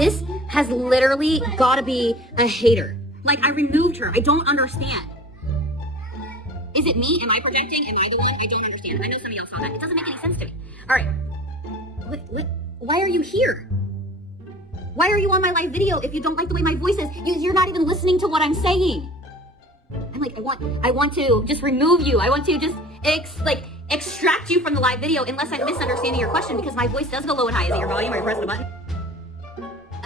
This has literally got to be a hater. Like, I removed her. I don't understand. Is it me? Am I projecting? Am I the one? I don't understand. I know somebody else saw that. It doesn't make any sense to me. All right. Why are you here? Why are you on my live video if you don't like the way my voice is? You're not even listening to what I'm saying. I'm like, I want to just remove you. I want to just extract you from the live video unless I'm misunderstanding your question, because my voice does go low and high. Is it your volume or you pressing a button?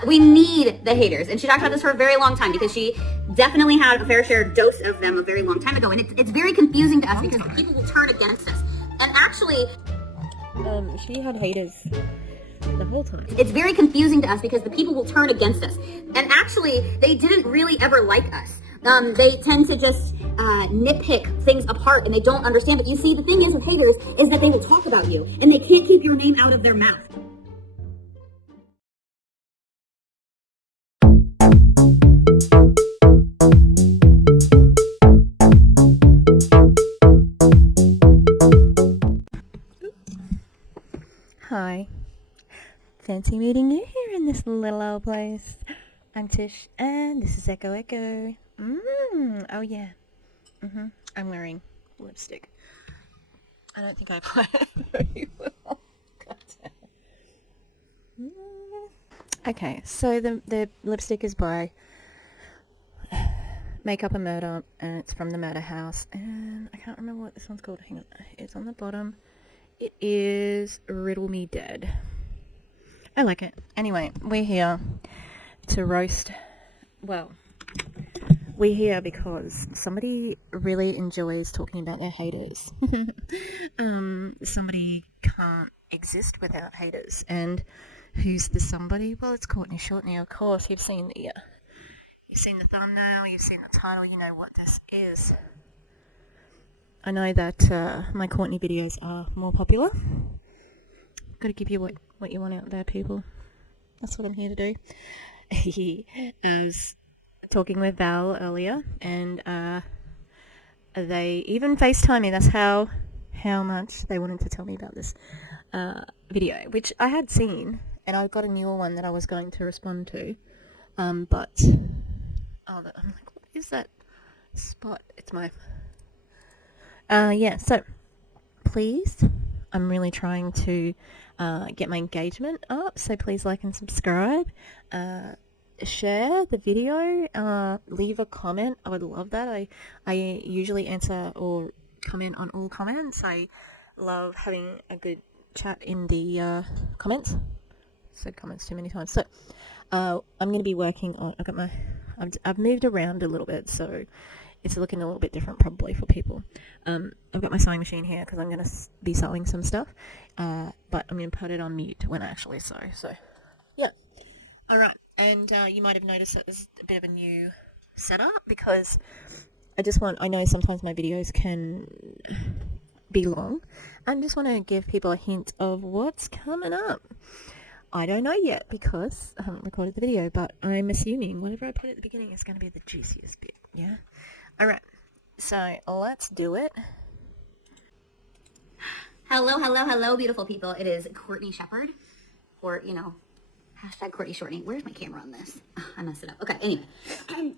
We need the haters. And she talked about this for a very long time because she definitely had a fair share dose of them a very long time ago. And it's very confusing to us because the people will turn against us. And actually, she had haters the whole time. It's very confusing to us because the people will turn against us. And actually, they didn't really ever like us. They tend to just nitpick things apart and they don't understand. But you see, the thing is with haters is that they will talk about you and they can't keep your name out of their mouth. Hi. Fancy meeting you here in this little old place. I'm Tish, and this is Echo Echo. Oh yeah. I'm wearing lipstick. I don't think I apply it very well. Okay, so the lipstick is by Makeup and Murder, and it's from the Murder House, and I can't remember what this one's called. Hang on, it's on the bottom. It is Riddle Me Dead. I like it. Anyway, we're here to roast. Well, we're here because somebody really enjoys talking about their haters. Somebody can't exist without haters. And who's the somebody? Well, it's Courtney Shortney, of course. You've seen the thumbnail, you've seen the title, you know what this is. I know that my Courtney videos are more popular. Got to give you what you want out there, people. That's what I'm here to do. I was talking with Val earlier, and they even FaceTime me. That's how much they wanted to tell me about this video, which I had seen, and I've got a newer one that I was going to respond to. But I'm like, what is that spot? It's my yeah. So please, I'm really trying to get my engagement up, so please like and subscribe, share the video, leave a comment. I would love that. I usually answer or comment on all comments. I love having a good chat in the comments. Said comments too many times. So I'm going to be working on, I've moved around a little bit, so it's looking a little bit different probably for people. I've got my sewing machine here because I'm going to be sewing some stuff, but I'm going to put it on mute when I actually sew. So, yeah. Alright, and you might have noticed that there's a bit of a new setup because I know sometimes my videos can be long. I just want to give people a hint of what's coming up. I don't know yet because I haven't recorded the video, but I'm assuming whatever I put at the beginning is going to be the juiciest bit, yeah? Alright, so let's do it. Hello, beautiful people. It is Courtney Shepherd, or, hashtag Courtney Shortney. Where's my camera on this? I messed it up. Okay, anyway.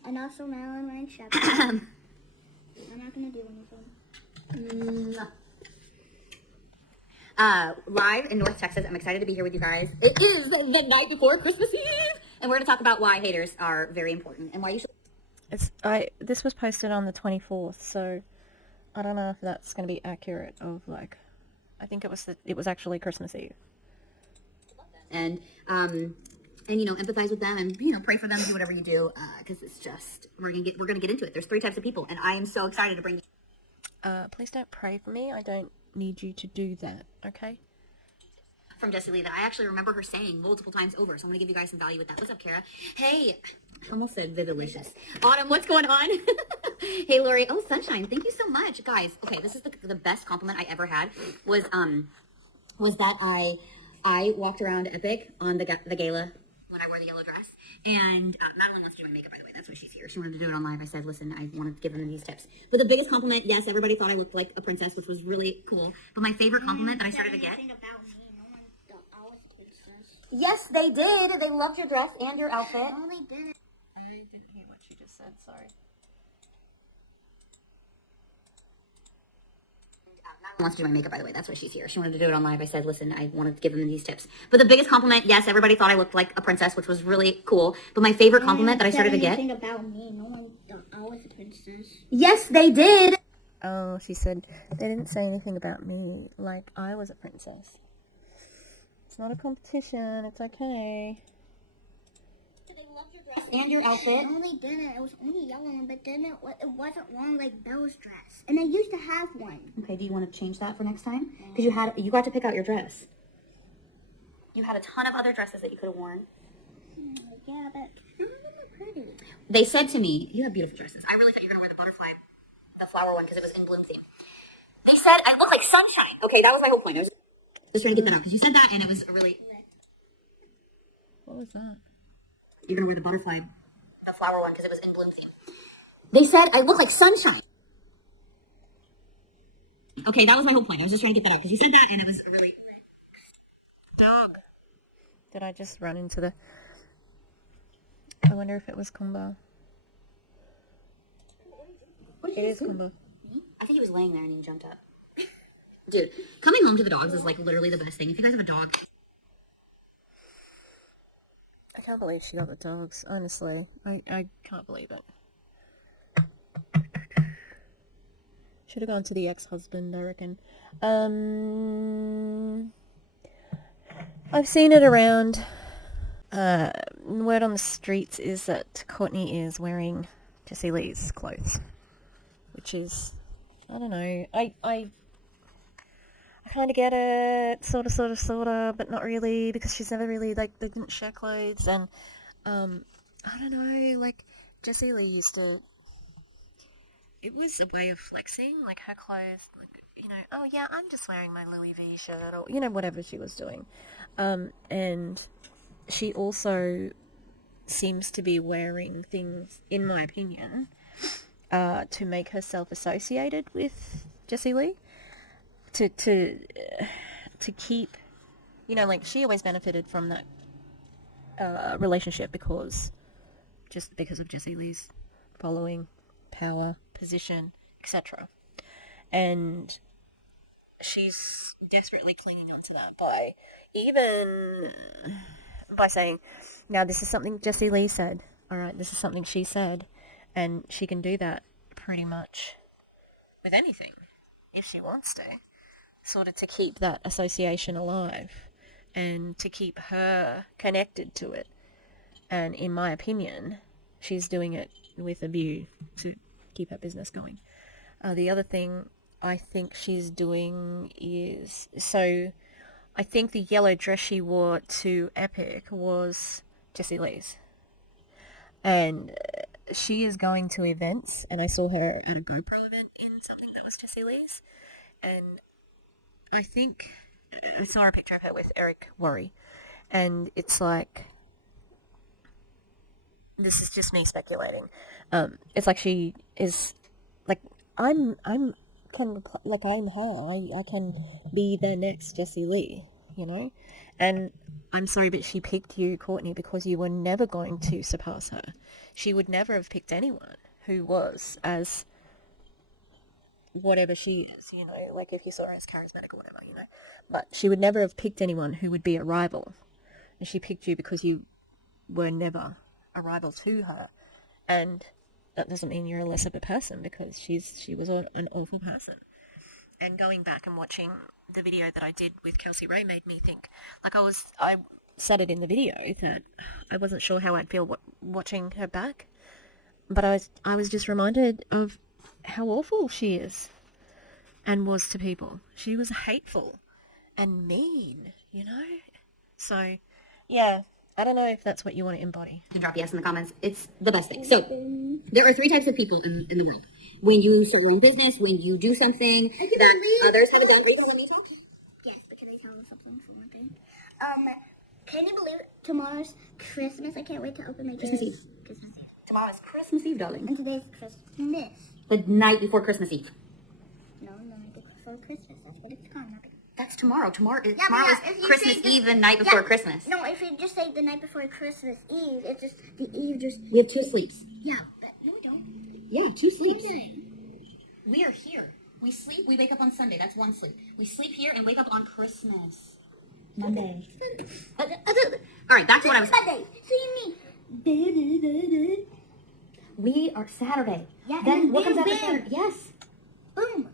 And also Marilyn Ryan Shepherd. I'm not going to do anything. Live in North Texas. I'm excited to be here with you guys. It is the night before Christmas Eve, and we're going to talk about why haters are very important and why you should. This was posted on the 24th, so I don't know if that's going to be accurate of I think it was actually Christmas Eve. And empathize with them and pray for them, do whatever you do, because it's just we're gonna get into it. There's 3 types of people, and I am so excited to bring. Please don't pray for me. I don't need you to do that, okay? From Jessie Lee that I actually remember her saying multiple times over, so I'm gonna give you guys some value with that. What's up, Kara? Hey, I almost said Vivilicious. Autumn, what's going on? Hey, Lori. Oh, Sunshine, thank you so much, guys. Okay, this is the best compliment I ever had was that I walked around Epic on the gala when I wore the yellow dress, and Madeline wants to do my makeup, by the way. That's why she's here. She wanted to do it on live. I said, listen, I wanted to give them these tips. But the biggest compliment, yes, everybody thought I looked like a princess, which was really cool. But my favorite compliment that I started to get. Yes, they did. They loved your dress and your outfit. No, they didn't. I didn't hear what you just said, sorry. Natalie wants to do my makeup, by the way. That's why she's here. She wanted to do it on live. I said, listen, I wanted to give them these tips. But the biggest compliment, yes, everybody thought I looked like a princess, which was really cool. But my favorite compliment that I started to get. Anything about me? No one thought I was a princess. Yes, they did. Oh, she said, they didn't say anything about me, like I was a princess. It's not a competition, it's okay. They loved your dress and your outfit. No, they didn't. It was only yellow, but then it wasn't long like Bella's dress. And I used to have one. Okay, do you want to change that for next time? Because you got to pick out your dress. You had a ton of other dresses that you could have worn. Yeah, but none of them are pretty. They said to me, you have beautiful dresses. I really thought you were going to wear the flower one, because it was in bloom theme. They said I look like sunshine. Okay, that was my whole point. I was just trying to get that out, because you said that, and it was a really... What was that? You're going to wear the flower one, because it was in bloom theme. They said I look like sunshine. Okay, that was my whole point. I was just trying to get that out, because you said that, and it was a really... Dog. Did I just run into the... I wonder if it was Kumba. It is Kumba. I think he was laying there and he jumped up. Dude, coming home to the dogs is like literally the best thing. If you guys have a dog... I can't believe she got the dogs, honestly. I can't believe it. Should have gone to the ex-husband, I reckon. I've seen it around. Word on the streets is that Courtney is wearing Jessie Lee's clothes. Which is, I don't know, I kind of get it, sort of, but not really, because she's never really, like, they didn't share clothes, and, I don't know, like, Jessie Lee used to, it was a way of flexing, like, her clothes, like, you know, oh yeah, I'm just wearing my Louis V shirt, or, you know, whatever she was doing, and she also seems to be wearing things, in my opinion, to make herself associated with Jessie Lee, to keep, you know, like, she always benefited from that relationship because of Jessie Lee's following, power, position, etc. And she's desperately clinging onto that by saying, now this is something Jessie Lee said, alright, this is something she said, and she can do that pretty much with anything, if she wants to, sort of to keep that association alive, and to keep her connected to it. And in my opinion, she's doing it with a view to keep her business going. The other thing I think she's doing is, so I think the yellow dress she wore to Epic was Jessie Lee's. And she is going to events, and I saw her at a GoPro event in something that was Jessie Lee's, and I think I saw a picture of her with Eric Worre, and it's like, this is just me speculating. It's like she is like, I'm kind of like, I'm her. I can be the next Jessie Lee, you know. And I'm sorry, but she picked you, Courtney, because you were never going to surpass her. She would never have picked anyone who was as whatever she is, you know, like if you saw her as charismatic or whatever, you know. But she would never have picked anyone who would be a rival. And she picked you because you were never a rival to her. And that doesn't mean you're a less of a person, because she was an awful person. And going back and watching the video that I did with Kelsey Ray made me think, like, I said it in the video that I wasn't sure how I'd feel watching her back, but I was just reminded of how awful she is and was to people. She was hateful and mean, you know? So, yeah, I don't know if that's what you want to embody. You can drop yes in the comments. It's the best thing. So, there are 3 types of people in the world. When you start your own business, when you do something that others haven't done. Are you going to let me talk? Yes, but can I tell them something for one thing? Can you believe tomorrow's Christmas? I can't wait to open my Christmas gifts. Eve. Christmas Eve. Tomorrow is Christmas Eve, darling. And today's Christmas. The night before Christmas Eve. No, the night before Christmas. That's what it's called. Not That's tomorrow. Tomorrow is if you Christmas say Eve, the night before Christmas. No, if you just say the night before Christmas Eve, it's just the Eve just. We have 2 sleeps. Yeah, but no, we don't. Yeah, 2 sleeps. Okay. We are here. We sleep, we wake up on Sunday. That's 1 sleep. We sleep here and wake up on Christmas. Monday. All right, back to what I was saying. Monday. So you mean. We are Saturday. Yeah, Then and what comes boom, after boom. Saturday? Yes. Boom.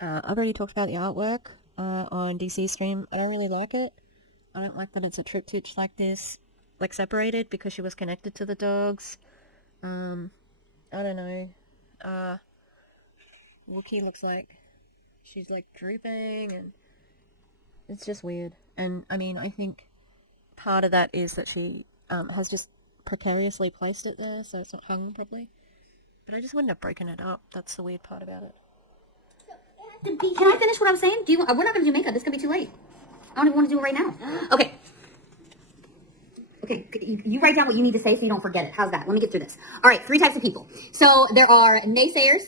I've already talked about the artwork on DC stream. I don't really like it. I don't like that it's a triptych like this, like separated because she was connected to the dogs. I don't know. Wookie looks like she's like drooping, and it's just weird. And I mean, I think part of that is that she has just precariously placed it there, so it's not hung properly. But I just wouldn't have broken it up. That's the weird part about it. Can I finish what I was saying? We're not going to do makeup. This could be too late. I don't even want to do it right now. Okay. Okay, you write down what you need to say so you don't forget it. How's that? Let me get through this. All right, 3 types of people. So there are naysayers,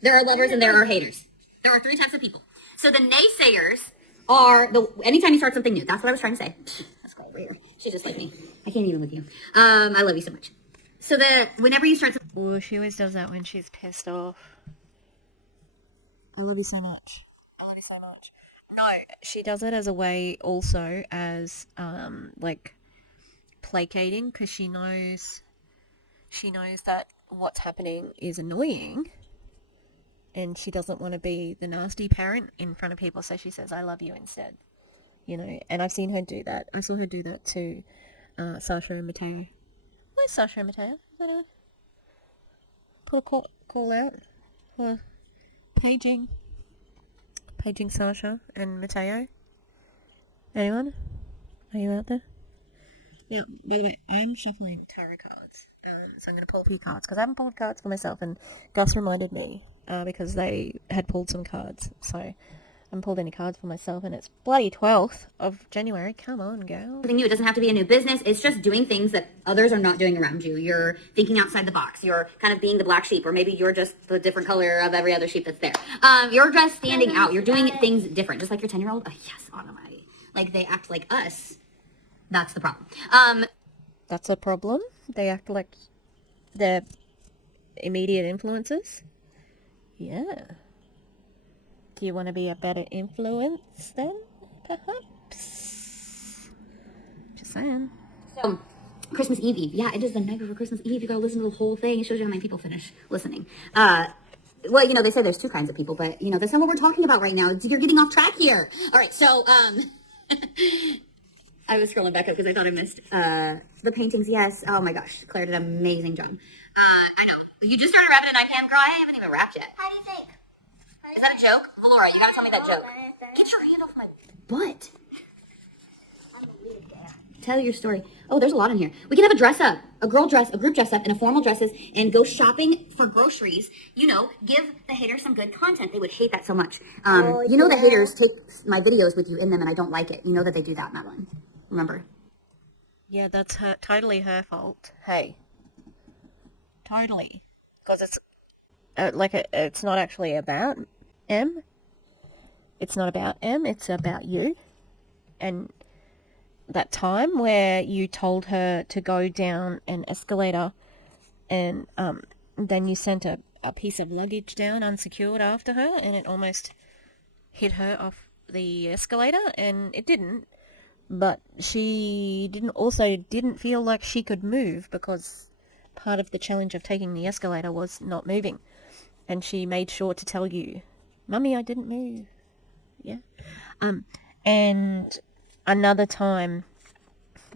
there are lovers, and there are haters. There are 3 types of people. So the naysayers are anytime you start something new. That's what I was trying to say. That's called rare. She's just like me. I can't even with you. I love you so much. So whenever you start something. Oh, she always does that when she's pissed off. I love you so much. I love you so much. No, she does it as a way also as, like, placating, because she knows that what's happening is annoying, and she doesn't want to be the nasty parent in front of people, so she says, I love you instead. You know, and I've seen her do that. I saw her do that to Sasha and Mateo. Where's Sasha and Mateo? Put a call out for paging Sasha and Mateo. Anyone? Are you out there? Now, by the way, I'm shuffling tarot cards, so I'm going to pull a few cards, because I haven't pulled cards for myself, and Gus reminded me, because they had pulled some cards, so I haven't pulled any cards for myself, and it's bloody 12th of January. Come on, girl. Something new. It doesn't have to be a new business. It's just doing things that others are not doing around you. You're thinking outside the box. You're kind of being the black sheep, or maybe you're just the different color of every other sheep that's there. You're just standing out. You're doing things different, just like your 10-year-old. Oh, yes, Autumn. Like they act like us. That's the problem. That's a problem. They act like they're immediate influences. Yeah. Do you want to be a better influence then, perhaps? Just saying. So, Christmas Eve. Yeah, it is the night before Christmas Eve. You gotta listen to the whole thing. It shows you how many people finish listening. Well, you know, they say there's 2 kinds of people, but, you know, that's not what we're talking about right now. You're getting off track here. All right, so, I was scrolling back up because I thought I missed the paintings. Yes. Oh, my gosh. Claire did an amazing job. I know. You just started rapping and I can't cry. I haven't even rapped yet. How do you think? Is that a joke? Laura, you gotta tell me that joke. Get your hand off my butt. I'm a weird girl. Tell your story. Oh, there's a lot in here. We can have a dress up, a girl dress, a group dress up, and a formal dresses, and go shopping for groceries. You know, give the haters some good content. They would hate that so much. You know, the haters take my videos with you in them, and I don't like it. You know that they do that, Madeline. Remember? Yeah, that's totally her fault. Hey. Totally. Because it's, it's not actually about M. It's not about M, it's about you. And that time where you told her to go down an escalator, and then you sent a piece of luggage down unsecured after her, and it almost hit her off the escalator, and it didn't. But she didn't feel like she could move, because part of the challenge of taking the escalator was not moving. And she made sure to tell you, Mummy, I didn't move. Yeah. And another time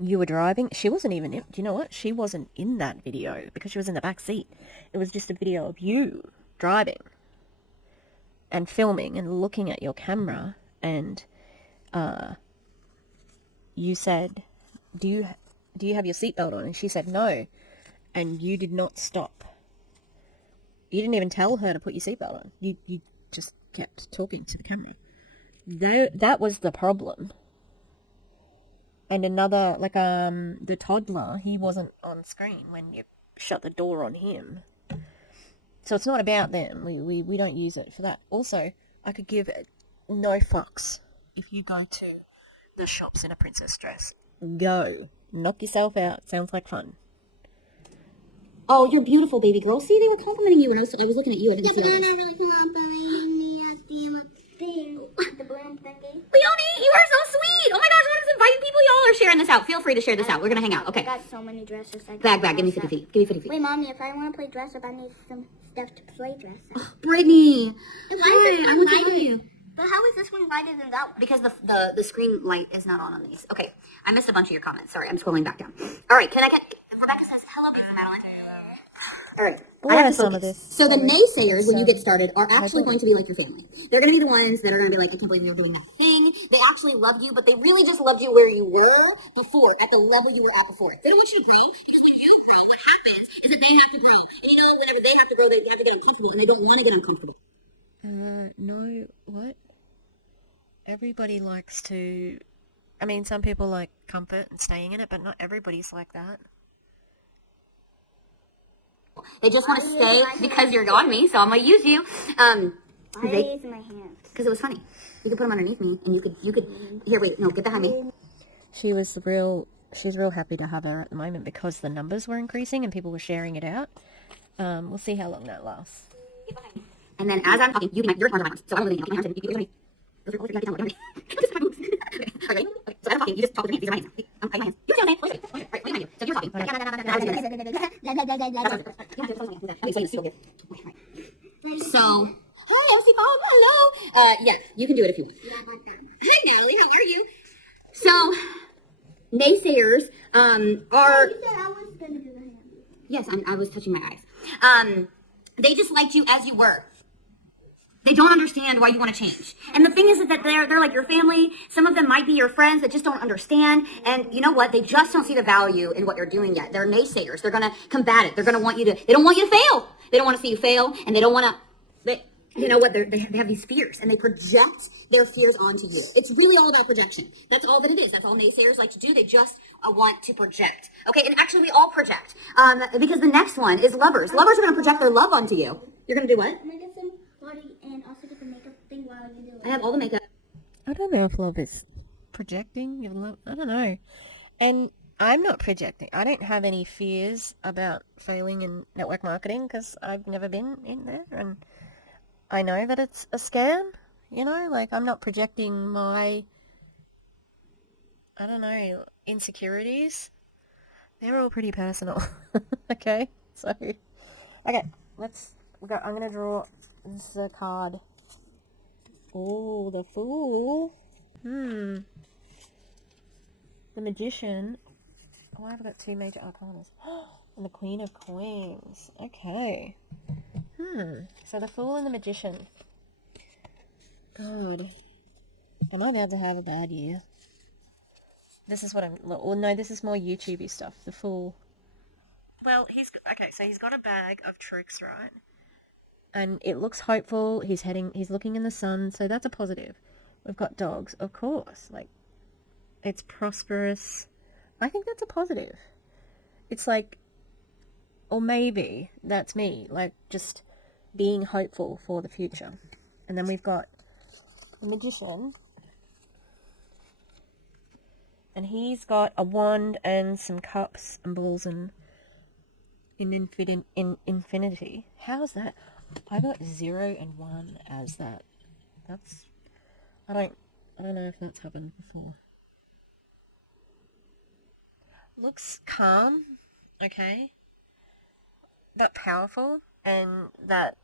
you were driving, she wasn't even in, do you know what? She wasn't in that video because she was in the back seat. It was just a video of you driving and filming and looking at your camera, and you said, do you have your seatbelt on? And she said no, and you did not stop. You didn't even tell her to put your seatbelt on. You just kept talking to the camera. That was the problem. And another, like, the toddler, he wasn't on screen when you shut the door on him. So it's not about them. We don't use it for that. Also, I could give no fucks. If you go to the shops in a princess dress, go. Knock yourself out. Sounds like fun. Oh, you're beautiful, baby girl. See, they were complimenting you, and I was looking at you. I didn't see They're others. not really complimenting me at the balloon thingy. Leonie, you are so sweet. Oh my gosh, I'm just inviting people. Y'all are sharing this out. Feel free to share this out. We're gonna hang out. Okay. I got so many dresses. Bag. Give me 50 feet. Give me 50 feet. Wait, Mommy, if I want to play dress up, I need some stuff to play dress up. Brittany. Why is Hi, this I one want to hug lighter? you. But how is this one lighter than that one? Because the screen light is not on these. Okay, I missed a bunch of your comments. Sorry, I'm scrolling back down. All right, can I get... Rebecca says, hello, beautiful Madeline. All right, We'll I have add to some of focus. this. So the naysayers, when you So- get started, are actually going to be like your family. They're going to be the ones that are going to be like, I can't believe you're doing that thing. They actually love you, but they really just loved you where you were before, at the level you were at before. They don't want you to grow, because when you grow, what happens is that they have to grow. And you know, whenever they have to grow, they have to get uncomfortable, and they don't want to get uncomfortable. No, what? Everybody likes to... I mean, some people like comfort and staying in it, but not everybody's like that. They just want to stay because you're on me, so I'm gonna use you. Why are you using my hands? Because it was funny. You could put them underneath me, and you could. Here, wait, no, get behind me. She's real happy to have her at the moment because the numbers were increasing and people were sharing it out. We'll see how long that lasts. Get behind me. And then as I'm talking, you're in my arms, so I'm moving. Okay, you get behind me. Those are all your down. Just my moves. Okay. So as I'm talking, you just talk with me. These are my hands. I'm my hands. You see what I'm saying? Right, right behind you. So you're talking. Okay, so you still give. Okay, right. So, hi, MC Bob. Hello. Yeah, you can do it if you want. Hi, Natalie. How are you? So, naysayers are. You said I was going to do the hands. Yes, I was touching my eyes. They just liked you as you were. They don't understand why you want to change. And the thing is that they're like your family. Some of them might be your friends that just don't understand. And you know what? They just don't see the value in what you're doing yet. They're naysayers. They're going to combat it. They're going to want you to, they don't want you to fail. They don't want to see you fail. And they don't want to, you know what? They have these fears and they project their fears onto you. It's really all about projection. That's all that it is. That's all naysayers like to do. They just want to project. Okay. And actually we all project. Because the next one is lovers. Lovers are going to project their love onto you. You're going to do what? I'm going to get some body and also get the makeup thing while you do it. I have all the makeup. I don't know if love is projecting. I don't know. And I'm not projecting. I don't have any fears about failing in network marketing because I've never been in there. And I know that it's a scam, you know, like I'm not projecting my, I don't know, insecurities. They're all pretty personal. Okay, so, okay, I'm going to draw, this is a card. Oh, the Fool. The Magician. Oh, I've got two major arcanas. And the Queen of Coins. Okay. So the Fool and the Magician. God. Am I about to have a bad year? This is what well, no, this is more YouTube-y stuff. The Fool. Well, so he's got a bag of tricks, right? And it looks hopeful. He's looking in the sun, so that's a positive. We've got dogs, of course. Like, it's prosperous. I think that's a positive. It's like, or maybe that's me, like, just being hopeful for the future. And then we've got the Magician. And he's got a wand and some cups and balls and in infinity. How's that? I got 0 and 1 as that. That's... I don't know if that's happened before. Looks calm, okay, but powerful, and that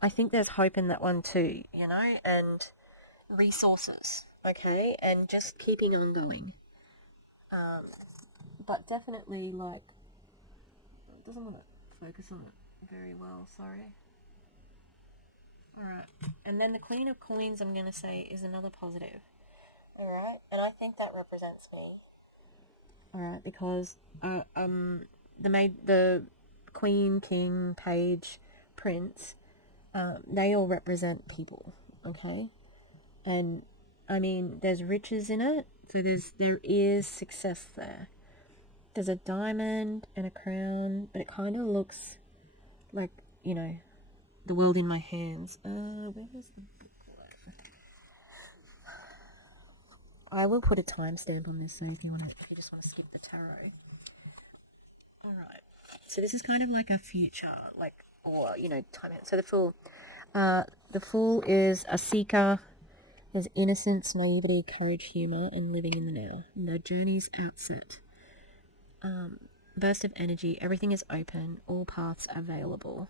I think there's hope in that one too, you know, and resources, okay, and just keeping on going. But definitely, like, it doesn't want to focus on it very well, sorry. Alright, and then the Queen of Coins, I'm going to say, is another positive. Alright, and I think that represents me. Alright, because the Queen, King, Page, Prince, they all represent people, okay? And, I mean, there's riches in it, so there is success there. There's a diamond and a crown, but it kind of looks like, you know, the world in my hands. Where is the booklet? I will put a timestamp on this, so if you just want to skip the tarot. Alright, so this is kind of like a future, time out. So the Fool is a seeker. There's innocence, naivety, courage, humour, and living in the now. The journey's outset. Burst of energy, everything is open, all paths available.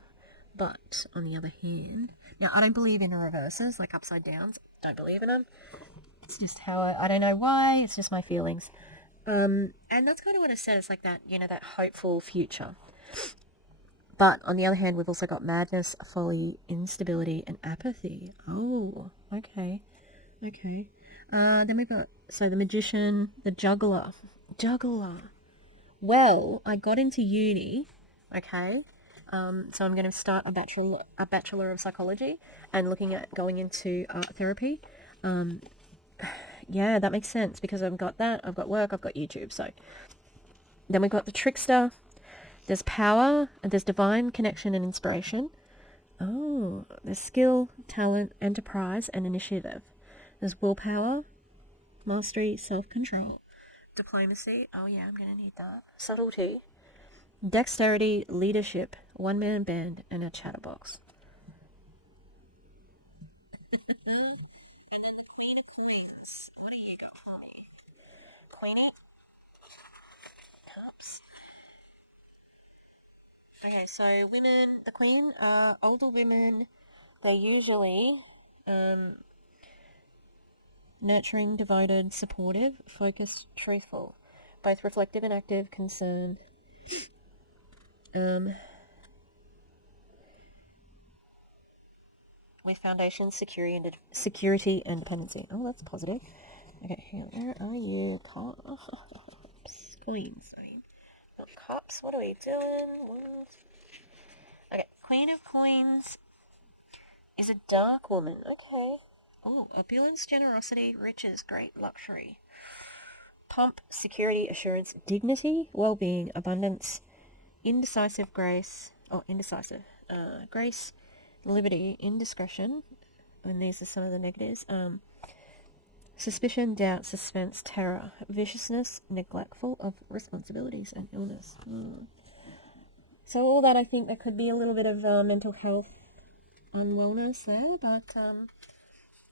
But, on the other hand, now I don't believe in reverses, like upside downs. Don't believe in them. It's just how I don't know why, it's just my feelings. And that's kind of what it says, like that, that hopeful future. But, on the other hand, we've also got madness, folly, instability, and apathy. Oh, okay. Okay. Then we've got, so the magician, the juggler. Well, I got into uni, okay, so I'm going to start a bachelor of psychology and looking at going into art therapy. Yeah, that makes sense because I've got that, I've got work, I've got YouTube. So then we've got the trickster, there's power, and there's divine connection and inspiration. Oh, there's skill, talent, enterprise, and initiative. There's willpower, mastery, self-control. Diplomacy, oh yeah, I'm going to need that. Subtlety, dexterity, leadership, one-man band, and a chatterbox. And then the Queen of Coins. What do you got for me? Queenie? Cups. Okay, so women, the Queen, older women, they're usually nurturing, devoted, supportive, focused, truthful, both reflective and active, concerned. With foundation, security and dependency. Oh, that's positive. Okay, where are you? Cups. Queens. Got cups. What are we doing? Okay, Queen of Coins is a dark woman. Okay. Oh, opulence, generosity, riches, great luxury. Pomp, security, assurance, dignity, well-being, abundance, grace, liberty, indiscretion, and these are some of the negatives. Suspicion, doubt, suspense, terror, viciousness, neglectful of responsibilities, and illness. So all that, I think there could be a little bit of mental health unwellness there, but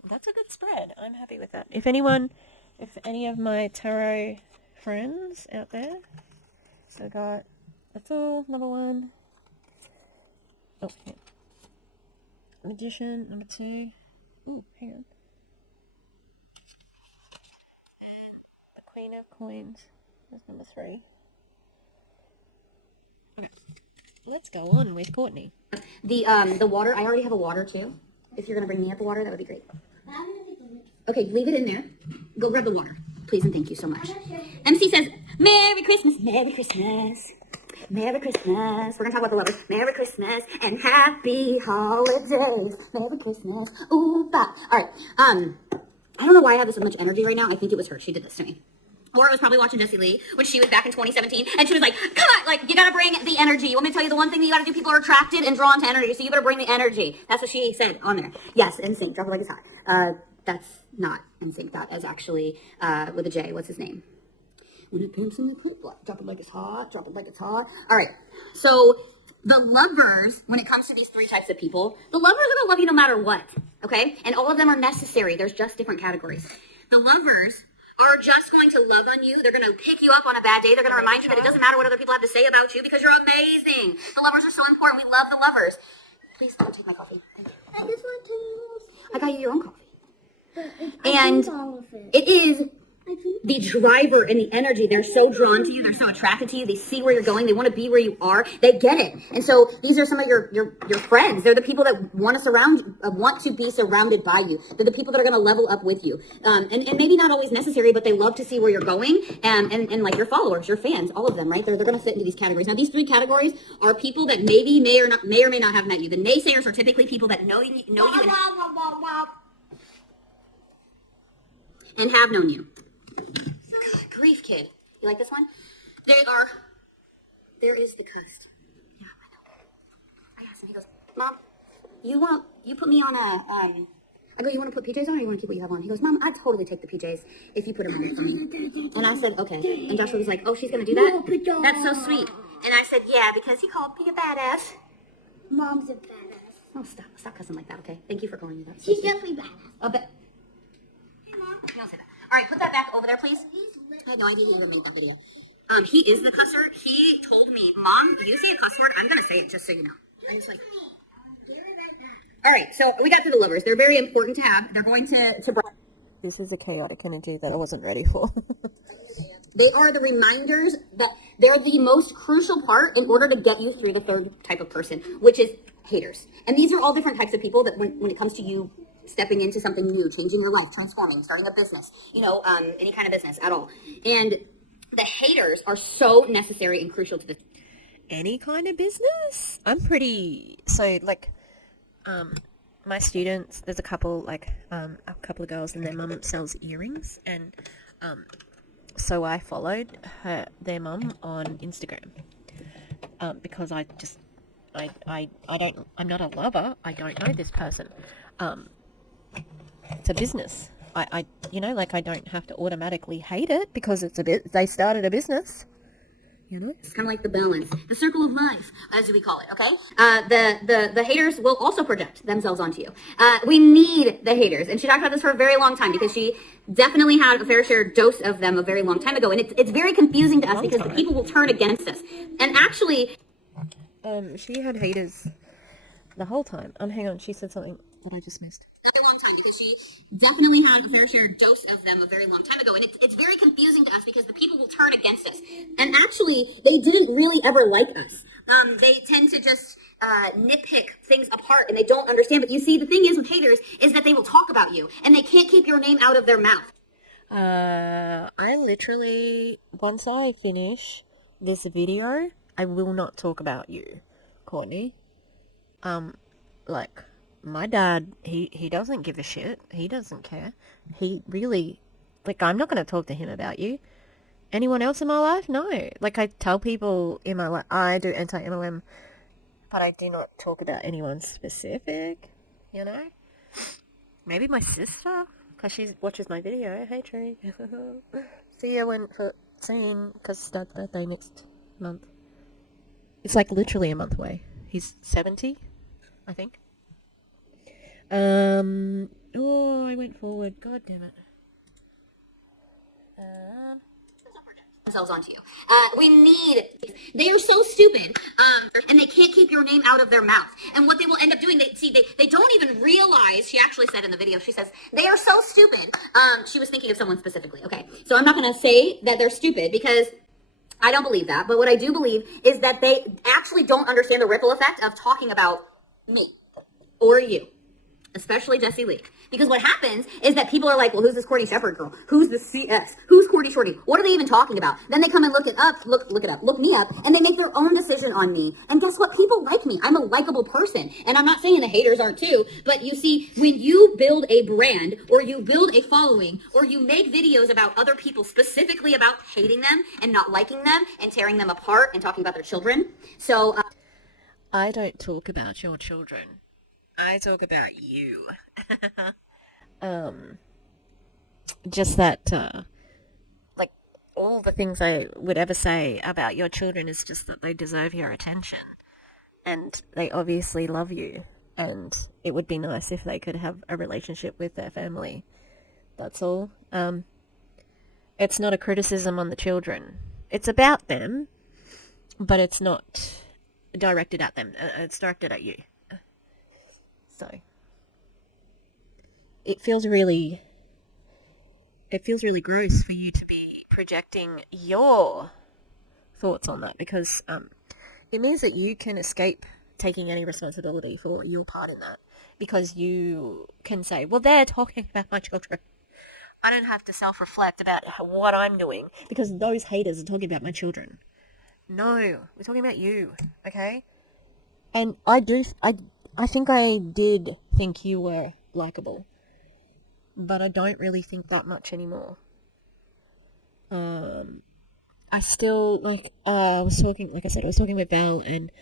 that's a good spread. I'm happy with that. If any of my tarot friends out there, so I got the Fool, number 1. Oh, yeah. Magician, number 2. Ooh, hang on. The Queen of Coins. That's number 3. Okay. Let's go on with Courtney. The water, I already have a water too. If you're going to bring me up a water, that would be great. Okay, leave it in there. Go grab the water, please, and thank you so much. MC says, Merry Christmas, Merry Christmas, Merry Christmas. We're going to talk about the lovers. Merry Christmas and Happy Holidays. Merry Christmas. Ooh, bop. All right. I don't know why I have this much energy right now. I think it was her. She did this to me. Or it was probably watching Jessie Lee when she was back in 2017, and she was like, come on, like, you gotta bring the energy. You want me to tell you the one thing that you gotta do? People are attracted and drawn to energy, so you better bring the energy. That's what she said on there. Yes, NSYNC, Drop It Like It's Hot. That's not NSYNC, that is actually, with a J, what's his name? When it pimps in the clip, drop it like it's hot, drop it like it's hot. All right, so the lovers, when it comes to these 3 types of people, the lovers are gonna love you no matter what, okay? And all of them are necessary. There's just different categories. The lovers are just going to love on you. They're going to pick you up on a bad day. They're going to remind you that it doesn't matter what other people have to say about you because you're amazing. The lovers are so important. We love the lovers. Please don't take my coffee. Thank you. I just want to. I got you your own coffee. And it is the driver and the energy. They're so drawn to you. They're so attracted to you. They see where you're going. They want to be where you are. They get it. And so these are some of your friends. They're the people that want to be surrounded by you. They're the people that are going to level up with you. And maybe not always necessary, but they love to see where you're going. And like your followers, your fans, all of them, right? They're going to fit into these categories. Now, these 3 categories are people that may or may not have met you. The naysayers are typically people that know you and have known you. God, grief, kid. You like this one? There is the cust. Yeah, I know. I asked him, he goes, Mom, you put me on I go, you want to put PJs on or you want to keep what you have on? He goes, Mom, I'd totally take the PJs if you put them on for me. And I said, okay. And Joshua was like, oh, she's going to do that? That's so sweet. And I said, yeah, because he called me a badass. Mom's a badass. Oh, stop cussing like that, okay? Thank you for calling me that. She's definitely badass. Oh, but Hey, Mom. you don't say that. All right, put that back over there, please. I had no idea he even made that video. He is the cusser. He told me, Mom, if you say a cuss word, I'm going to say it just so you know. I'm just like... All right, so we got to the livers. They're very important to have. They're going to This is a chaotic energy that I wasn't ready for. They are the reminders that they're the most crucial part in order to get you through the third type of person, which is haters. And these are all different types of people that when it comes to you stepping into something new, changing your life, transforming, starting a business, any kind of business at all. And the haters are so necessary and crucial to this. Any kind of business? I'm pretty... So, like... my students, there's a couple of girls and their mum sells earrings, and so I followed their mum on Instagram because I'm not a lover. I don't know this person. It's a business. I don't have to automatically hate it because they started a business. It's kind of like the balance, the circle of life, as we call it, okay? The haters will also project themselves onto you. We need the haters, and she talked about this for a very long time because she definitely had a fair share dose of them a very long time ago, and it's very confusing to us because the people will turn against us. And actually... she had haters the whole time. Hang on, she said something that I just missed. A very long time because she definitely had a fair share dose of them a very long time ago, and it's very confusing to us because the people will turn against us. And actually, they didn't really ever like us. They tend to just nitpick things apart, and they don't understand. But you see, the thing is with haters is that they will talk about you, and they can't keep your name out of their mouth. I literally, once I finish this video, I will not talk about you, Courtney. My dad, he doesn't give a shit. He doesn't care. He really, I'm not going to talk to him about you. Anyone else in my life? No. I tell people in my life, I do anti-MLM, but I do not talk about anyone specific, Maybe my sister, because she watches my video. Hey, Tree. See you for seeing, because it's Dad's birthday next month. It's literally a month away. He's 70, I think. I went forward. God damn it. Themselves onto you. They are so stupid, and they can't keep your name out of their mouth. And what they will end up doing, they don't even realize, she actually said in the video, she says, they are so stupid. She was thinking of someone specifically, okay? So I'm not going to say that they're stupid because I don't believe that. But what I do believe is that they actually don't understand the ripple effect of talking about me or you. Especially Jessie Lee. Because what happens is that people are like, well, who's this Courtney Shepherd girl? Who's the CS? Who's Courtney Shorty? What are they even talking about? Then they come and look me up, and they make their own decision on me. And guess what? People like me. I'm a likable person. And I'm not saying the haters aren't too, but you see, when you build a brand, or you build a following, or you make videos about other people, specifically about hating them, and not liking them, and tearing them apart, and talking about their children. So, I don't talk about your children. I talk about you. Just that, all the things I would ever say about your children is just that they deserve your attention. And they obviously love you. And it would be nice if they could have a relationship with their family. That's all. It's not a criticism on the children. It's about them, but it's not directed at them. It's directed at you. So, it feels really gross for you to be projecting your thoughts on that because it means that you can escape taking any responsibility for your part in that because you can say, well, they're talking about my children. I don't have to self-reflect about what I'm doing because those haters are talking about my children. No, we're talking about you, okay? And I think I did think you were likable, but I don't really think that much anymore. I still, I was talking with Val, and,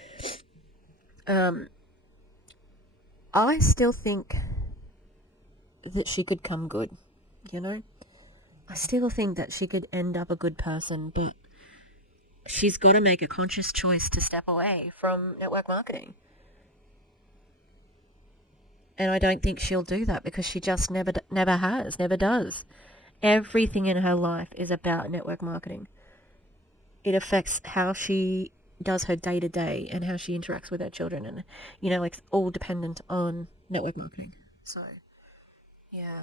I still think that she could come good, you know? I still think that she could end up a good person, but she's got to make a conscious choice to step away from network marketing. And I don't think she'll do that because she just never does. Everything in her life is about network marketing. It affects how she does her day-to-day and how she interacts with her children, and, you know, like, it's all dependent on network marketing. So, yeah.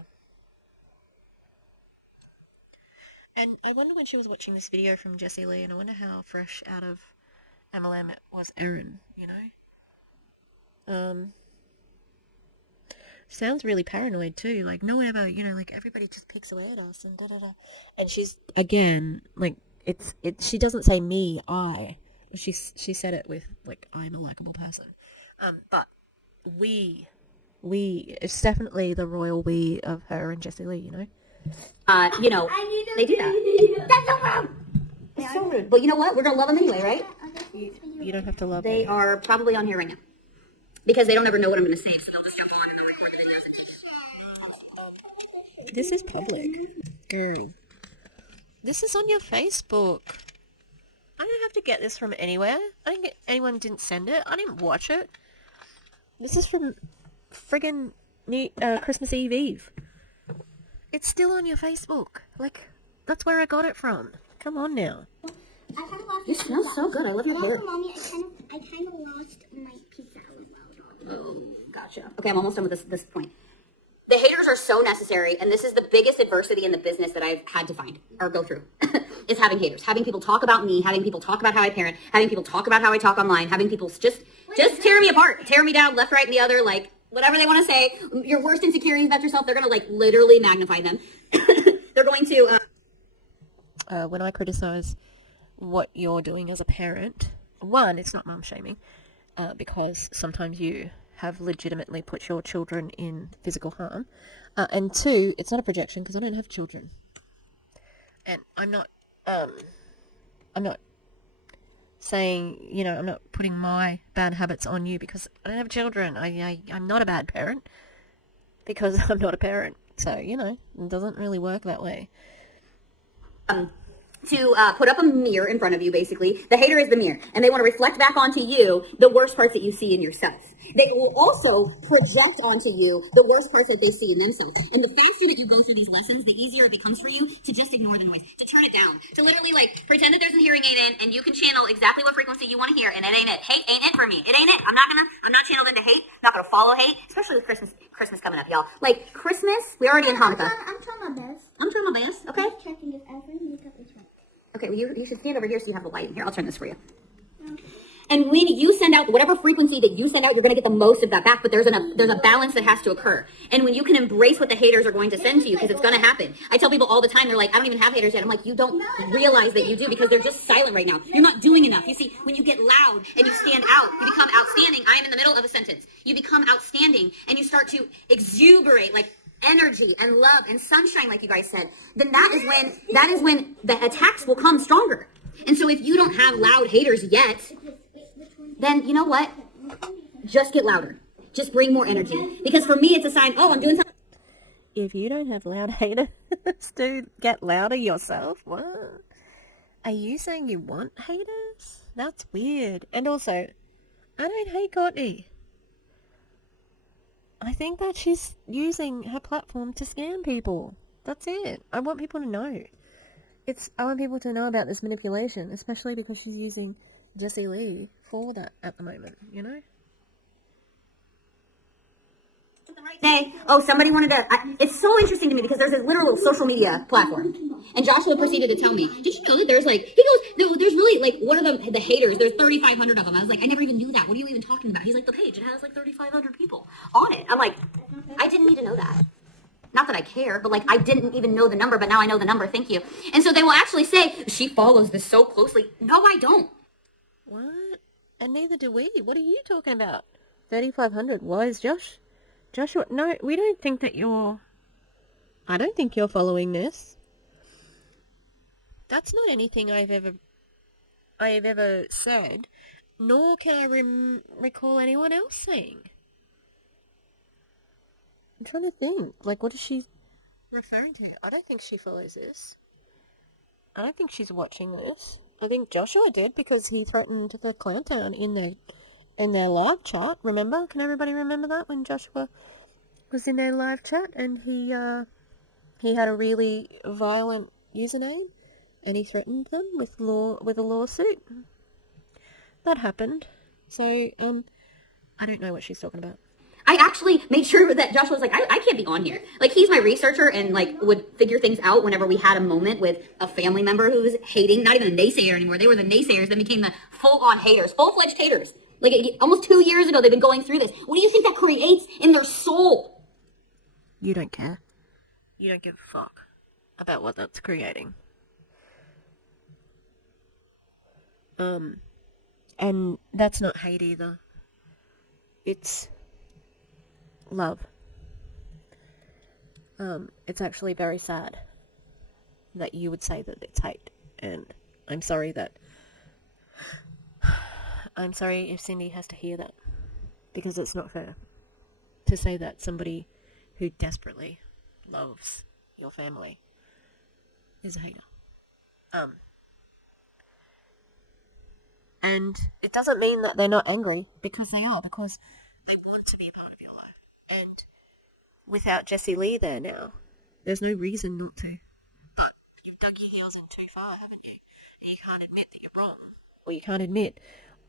And I wonder when she was watching this video from Jessie Lee, and I wonder how fresh out of MLM it was Erin, you know? Sounds really paranoid too, like, no ever, you know, like, everybody just picks away at us and da-da-da. And she's, again, like, she doesn't say me, I. She said it with, like, I'm a likable person. But it's definitely the royal we of her and Jessie Lee, you know? You know, they do that. That's so rude. It's so rude. But you know what? We're going to love them anyway, right? You don't have to love They me. are probably on here right now. Because they don't ever know what I'm going to say, so they'll just jump on and they'll record the videos. This is public. Girl. This is on your Facebook. I don't have to get this from anywhere. Anyone didn't send it. I didn't watch it. This is from friggin' Christmas Eve. It's still on your Facebook. Like, that's where I got it from. Come on now. This smells so good. I love your hair. Mommy, I kind of lost my pizza. Oh, gotcha. Okay, I'm almost done with this point. The haters are so necessary, and this is the biggest adversity in the business that I've had to find or go through, is having haters. Having people talk about me, having people talk about how I parent, having people talk about how I talk online, having people just tear me apart, tear me down left, right, and the other, like, whatever they want to say. Your worst insecurities about yourself, they're going to, like, literally magnify them. They're going to... When I criticize what you're doing as a parent, one, it's not mum shaming, because sometimes you have legitimately put your children in physical harm, and two, it's not a projection because I don't have children, and I'm not saying, you know, I'm not putting my bad habits on you because I don't have children. I'm not a bad parent because I'm not a parent, so, you know, it doesn't really work that way. To put up a mirror in front of you, basically. The hater is the mirror, and they want to reflect back onto you the worst parts that you see in yourself. They will also project onto you the worst parts that they see in themselves. And the faster that you go through these lessons, the easier it becomes for you to just ignore the noise, to turn it down, to literally, like, pretend that there's a hearing aid in, and you can channel exactly what frequency you want to hear, and it ain't it. Hate ain't it for me. It ain't it. I'm not channeled into hate. I'm not gonna follow hate, especially with Christmas coming up, y'all. Like, Christmas, we're already in Hanukkah. I'm trying my best. I'm trying my best, okay? Just checking if every makeup is right. Okay, well, you should stand over here so you have the light in here. I'll turn this for you. Okay. And when you send out whatever frequency that you send out, you're going to get the most of that back, but there's a balance that has to occur. And when you can embrace what the haters are going to send to you, because it's going to happen. I tell people all the time, they're like, I don't even have haters yet. I'm like, you don't realize that you do because they're just silent right now. You're not doing enough. You see, when you get loud and you stand out, you become outstanding. I am in the middle of a sentence. You become outstanding and you start to exuberate, like, energy and love and sunshine, like you guys said, then that is when the attacks will come stronger. And so if you don't have loud haters yet, then you know what? Just get louder. Just bring more energy. Because for me, it's a sign, oh, I'm doing something. If you don't have loud haters, dude, get louder yourself. What? Are you saying you want haters? That's weird. And also, I don't hate Courtney. I think that she's using her platform to scam people. That's it. I want people to know. I want people to know about this manipulation, especially because she's using Jessie Lee for that at the moment, you know? Say, oh, somebody wanted to... it's so interesting to me because there's a literal social media platform. And Joshua proceeded to tell me, did you know that there's like... He goes, no, there's really like one of the haters, there's 3,500 of them. I was like, I never even knew that. What are you even talking about? He's like, the page, it has like 3,500 people on it. I'm like, I didn't need to know that. Not that I care, but like I didn't even know the number, but now I know the number, thank you. And so they will actually say, she follows this so closely. No, I don't. What? And neither do we. What are you talking about? 3,500. Why is Joshua, no, we don't think that I don't think you're following this. That's not anything I've ever said, nor can I recall anyone else saying. I'm trying to think. Like, what is she referring to? I don't think she follows this. I don't think she's watching this. I think Joshua did because he threatened the Clowntown in their live chat. Remember? Can everybody remember that when Joshua was in their live chat and he had a really violent username and he threatened them with a lawsuit? That happened. So I don't know what she's talking about. I actually made sure that Joshua was like, I can't be on here. Like, he's my researcher and, like, would figure things out whenever we had a moment with a family member who was hating, not even a naysayer anymore. They were the naysayers that became the full-on haters, full-fledged haters. Like, almost 2 years ago, they've been going through this. What do you think that creates in their soul? You don't care. You don't give a fuck about what that's creating. And that's not hate either. It's love. It's actually very sad that you would say that it's hate, and I'm sorry if Cindy has to hear that, because it's not fair to say that somebody who desperately loves your family is a hater. And it doesn't mean that they're not angry, because they are, because they want to be a part of your life. And without Jessie Lee there now, there's no reason not to. But you've dug your heels in too far, haven't you? You can't admit that you're wrong. Or you can't admit,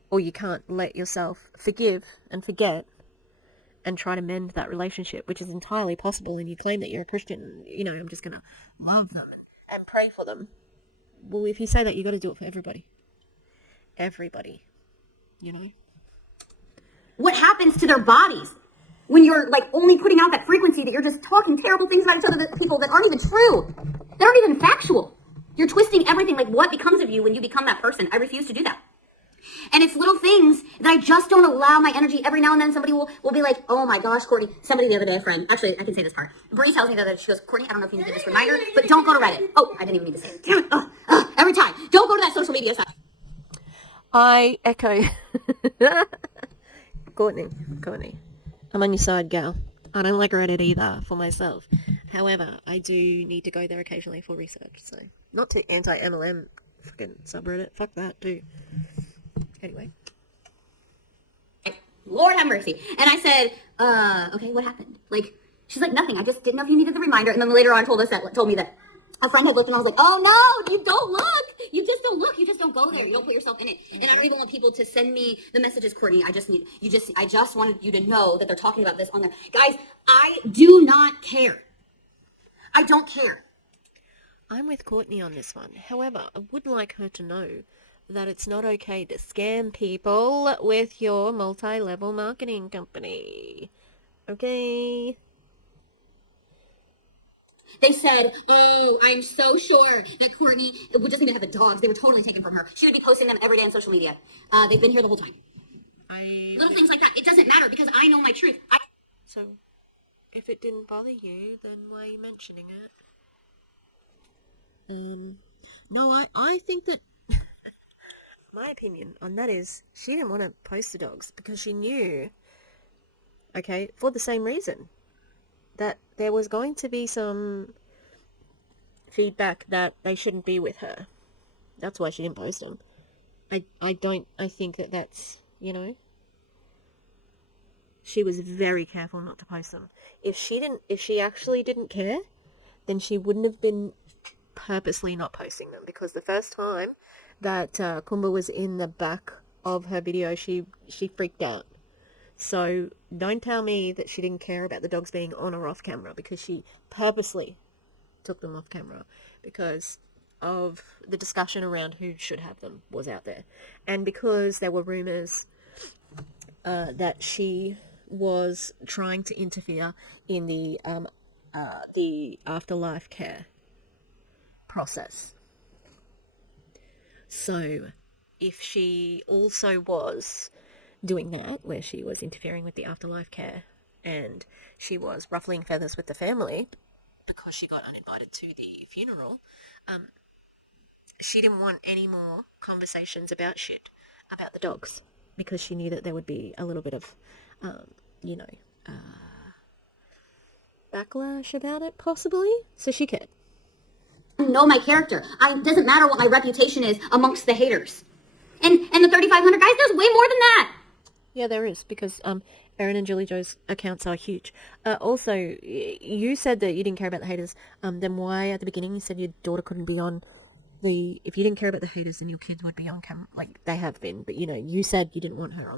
or you can't let yourself forgive and forget and try to mend that relationship, which is entirely possible, and you claim that you're a Christian, you know, I'm just going to love them and pray for them. Well, if you say that, you got to do it for everybody. Everybody. You know? What happens to their bodies when you're, like, only putting out that frequency that you're just talking terrible things about each other to people that aren't even true? That aren't even factual. You're twisting everything. Like, what becomes of you when you become that person? I refuse to do that. And it's little things that I just don't allow my energy. Every now and then somebody will be like, oh my gosh, Courtney. Somebody the other day, a friend, actually, I can say this part. Bree tells me the other day, she goes, Courtney, I don't know if you need to get this reminder, but don't go to Reddit. Oh, I didn't even need to say it. Damn it. Every time. Don't go to that social media site. I echo. Courtney. I'm on your side, gal. I don't like Reddit either, for myself. However, I do need to go there occasionally for research, so. Not to anti-MLM fucking subreddit. Fuck that, too. Anyway. Lord have mercy. And I said, okay, what happened? Like, she's like, nothing. I just didn't know if you needed the reminder. And then later on told me that a friend had looked, and I was like, oh no, you don't look. You just don't look. You just don't go there. You don't put yourself in it. And I don't even want people to send me the messages, Courtney. I just wanted you to know that they're talking about this on there. Guys, I do not care. I don't care. I'm with Courtney on this one. However, I would like her to know that it's not okay to scam people with your multi-level marketing company. Okay? They said, oh, I'm so sure that Courtney doesn't even have the dogs. They were totally taken from her. She would be posting them every day on social media. They've been here the whole time. Little things like that. It doesn't matter because I know my truth. So, if it didn't bother you, then why are you mentioning it? No, I think that my opinion on that is she didn't want to post the dogs because she knew, okay, for the same reason, that there was going to be some feedback that they shouldn't be with her. That's why she didn't post them. I think that that's, you know, she was very careful not to post them. If she actually didn't care, then she wouldn't have been purposely not posting them, because the first time that Kumba was in the back of her video, she freaked out. So don't tell me that she didn't care about the dogs being on or off camera, because she purposely took them off camera because of the discussion around who should have them was out there, and because there were rumors that she was trying to interfere in the afterlife care process. So if she also was doing that, where she was interfering with the afterlife care and she was ruffling feathers with the family because she got uninvited to the funeral, she didn't want any more conversations about the dogs, because she knew that there would be a little bit of, backlash about it, possibly. So she cared. I know my character. It doesn't matter what my reputation is amongst the haters. And the 3,500 guys, there's way more than that. Yeah, there is, because Erin and Julie Joe's accounts are huge. Also, you said that you didn't care about the haters. Then why at the beginning you said your daughter couldn't be on the... If you didn't care about the haters, then your kids would be on camera, like they have been. But, you know, you said you didn't want her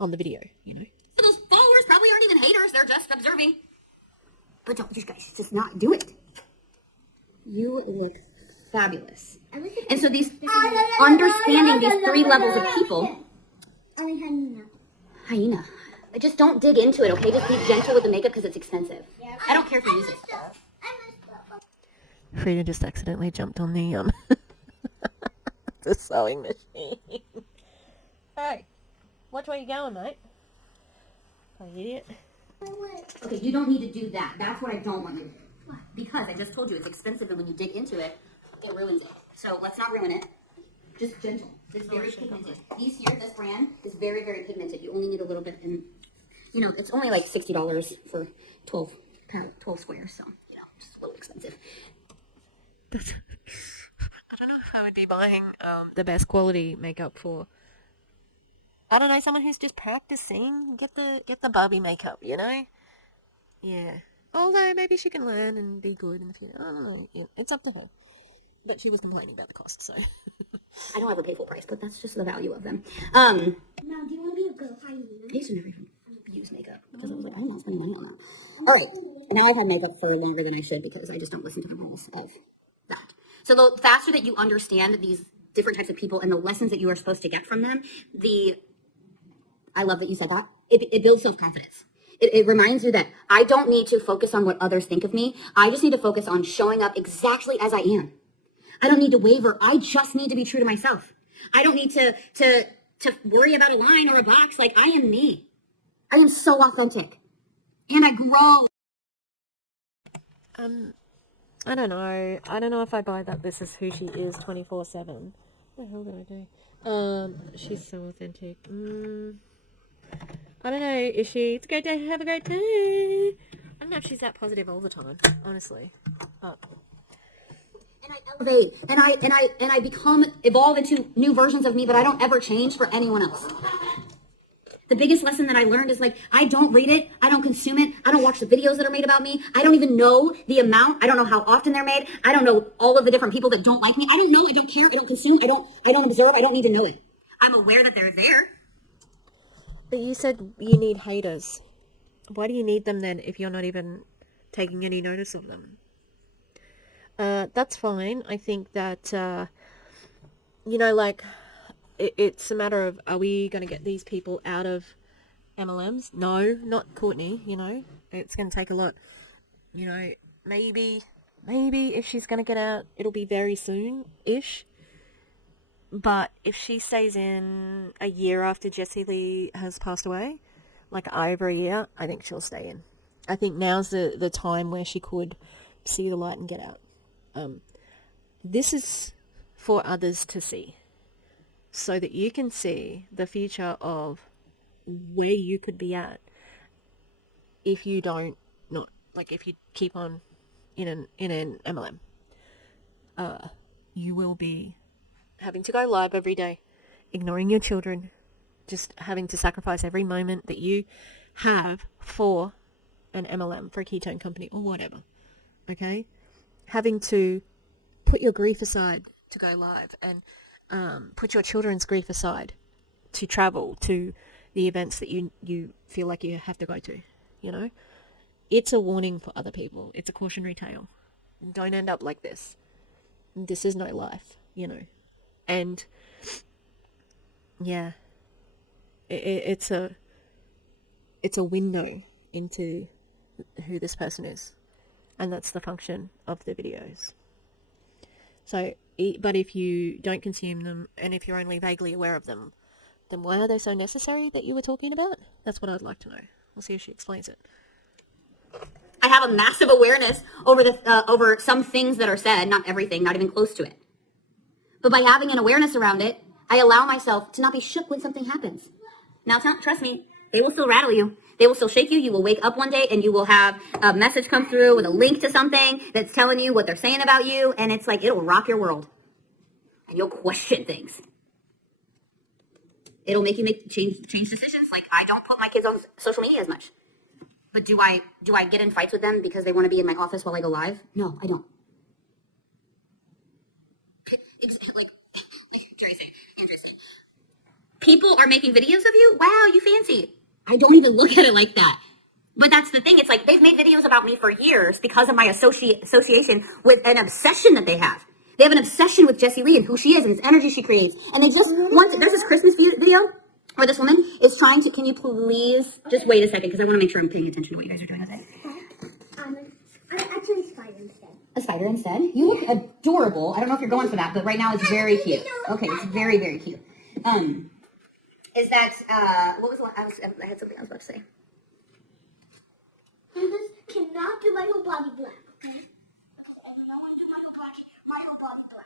on the video, you know. So those followers probably aren't even haters. They're just observing. But don't you guys just not do it. You look fabulous. And so these... Understanding these 3 levels of people... Hyena. Just don't dig into it, okay? Just be gentle with the makeup because it's expensive. I don't care if you use it. Frida just accidentally jumped on the the sewing machine. Hey, watch where you're going, mate. Oh, you idiot. Okay, you don't need to do that. That's what I don't want you to do. Because I just told you it's expensive, and when you dig into it, it ruins it. So let's not ruin it. Just gentle. It's very pigmented. These here, this brand is very, very pigmented. You only need a little bit, and you know it's only like $60 for 12 squares. So you know, just a little expensive. I don't know if I would be buying the best quality makeup for, I don't know, someone who's just practicing. Get the Barbie makeup, you know? Yeah. Although maybe she can learn and be good in the future. I don't know. Yeah, it's up to her. But she was complaining about the cost, so. I don't ever pay full price, but that's just the value of them. Now, do you want to be a girl hyena? I used to never even use makeup because I was like, I'm not spending money on that. All right, now I've had makeup for longer than I should because I just don't listen to the rules of that. So the faster that you understand these different types of people and the lessons that you are supposed to get from them, I love that you said that. It builds self-confidence. It reminds you that I don't need to focus on what others think of me. I just need to focus on showing up exactly as I am. I don't need to waver. I just need to be true to myself. I don't need to worry about a line or a box. Like, I am me. I am so authentic. And I grow. I don't know. I don't know if I buy that this is who she is 24/7. What the hell did I do? She's so authentic. I don't know. Is she? It's a great day. Have a great day. I don't know if she's that positive all the time, honestly. But... And I elevate, and I evolve into new versions of me, but I don't ever change for anyone else. The biggest lesson that I learned is, like, I don't read it, I don't consume it, I don't watch the videos that are made about me, I don't even know the amount, I don't know how often they're made, I don't know all of the different people that don't like me, I don't know, I don't care, I don't consume, I don't observe, I don't need to know it. I'm aware that they're there. But you said you need haters. Why do you need them then if you're not even taking any notice of them? That's fine. I think that, you know, like, it's a matter of, are we going to get these people out of MLMs? No, not Courtney, you know. It's going to take a lot. You know, maybe if she's going to get out, it'll be very soon-ish. But if she stays in a year after Jessie Lee has passed away, like over a year, I think she'll stay in. I think now's the time where she could see the light and get out. This is for others to see, so that you can see the future of where you could be at if you if you keep on in an MLM. You will be having to go live every day, ignoring your children, just having to sacrifice every moment that you have for an MLM, for a ketone company or whatever. Okay? Having to put your grief aside to go live, and put your children's grief aside to travel to the events that you feel like you have to go to, you know? It's a warning for other people. It's a cautionary tale. Don't end up like this. This is no life, you know? And, yeah, it's a window into who this person is. And that's the function of the videos. So, but if you don't consume them, and if you're only vaguely aware of them, then why are they so necessary that you were talking about? That's what I'd like to know. We'll see if she explains it. I have a massive awareness over some things that are said, not everything, not even close to it. But by having an awareness around it, I allow myself to not be shook when something happens. Now, trust me, They will still rattle you. They will still shake you. You will wake up one day and you will have a message come through with a link to something that's telling you what they're saying about you. And it's like, it'll rock your world. And you'll question things. It'll make you change decisions. Like, I don't put my kids on social media as much. But do I get in fights with them because they want to be in my office while I go live? No, I don't. Like Andrew said, people are making videos of you. Wow, you fancy. I don't even look at it like that. But that's the thing. It's like they've made videos about me for years because of my association with an obsession that they have. They have an obsession with Jessie Lee and who she is and this energy she creates. And they just want, there's this Christmas video where this woman is trying to, can you please just wait a second because I want to make sure I'm paying attention to what you guys are doing today. I'm actually a spider instead. A spider instead? You look adorable. I don't know if you're going for that, but right now it's very cute. Okay, it's very, very cute. Is that, what was the one, I had something I was about to say. You cannot do my whole body black, okay?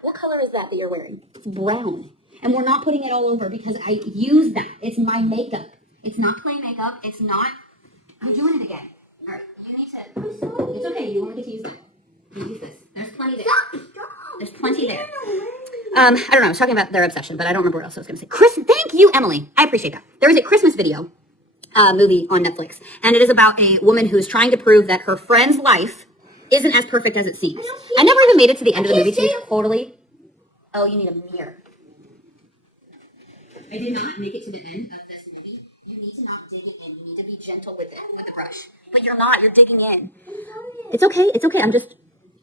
What color is that you're wearing? It's brown. And we're not putting it all over because I use that. It's my makeup. It's not play makeup. It's not, you're doing it again. All right, you need to, it's okay. You only get to use that. You use this. There's plenty there. Stop. There's plenty there. I don't know. I was talking about their obsession, but I don't remember what else I was going to say. Thank you, Emily. I appreciate that. There is a Christmas video movie on Netflix, and it is about a woman who's trying to prove that her friend's life isn't as perfect as it seems. I never even made it to the end of the movie to be totally. Oh, you need a mirror. I did not make it to the end of this movie. You need to not dig it in. You need to be gentle with it, with the brush. But you're not. You're digging in. It's okay. It's okay. I'm just.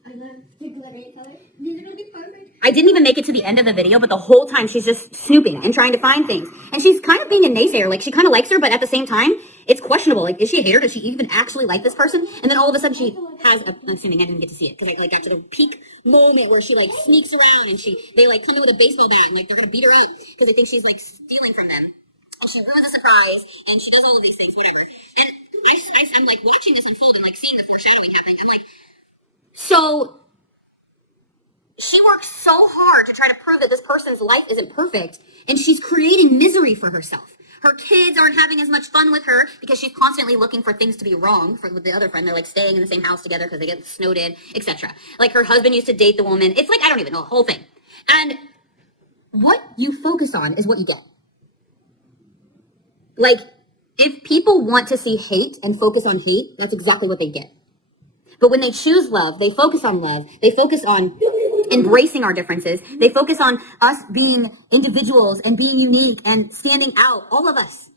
I love the glittery color. These are gonna be perfect. I didn't even make it to the end of the video, but the whole time she's just snooping and trying to find things. And she's kind of being a naysayer. Like, she kind of likes her, but at the same time, it's questionable. Like, is she a hater? Does she even actually like this person? And then all of a sudden she has I'm assuming I didn't get to see it because I got to the peak moment where she like sneaks around and they like come in with a baseball bat and like they're gonna beat her up because they think she's like stealing from them. And she ruins a surprise and she does all of these things, whatever. And I'm like watching this unfold and like seeing the foreshadowing happening. I'm like, so she works so hard to try to prove that this person's life isn't perfect, and she's creating misery for herself. Her kids aren't having as much fun with her because she's constantly looking for things to be wrong with the other friend. They're like staying in the same house together because they get snowed in, etc. Like her husband used to date the woman. It's like, I don't even know, the whole thing. And what you focus on is what you get. Like, if people want to see hate and focus on hate, that's exactly what they get. But when they choose love, they focus on love. They focus on embracing our differences. They focus on us being individuals and being unique and standing out. All of us.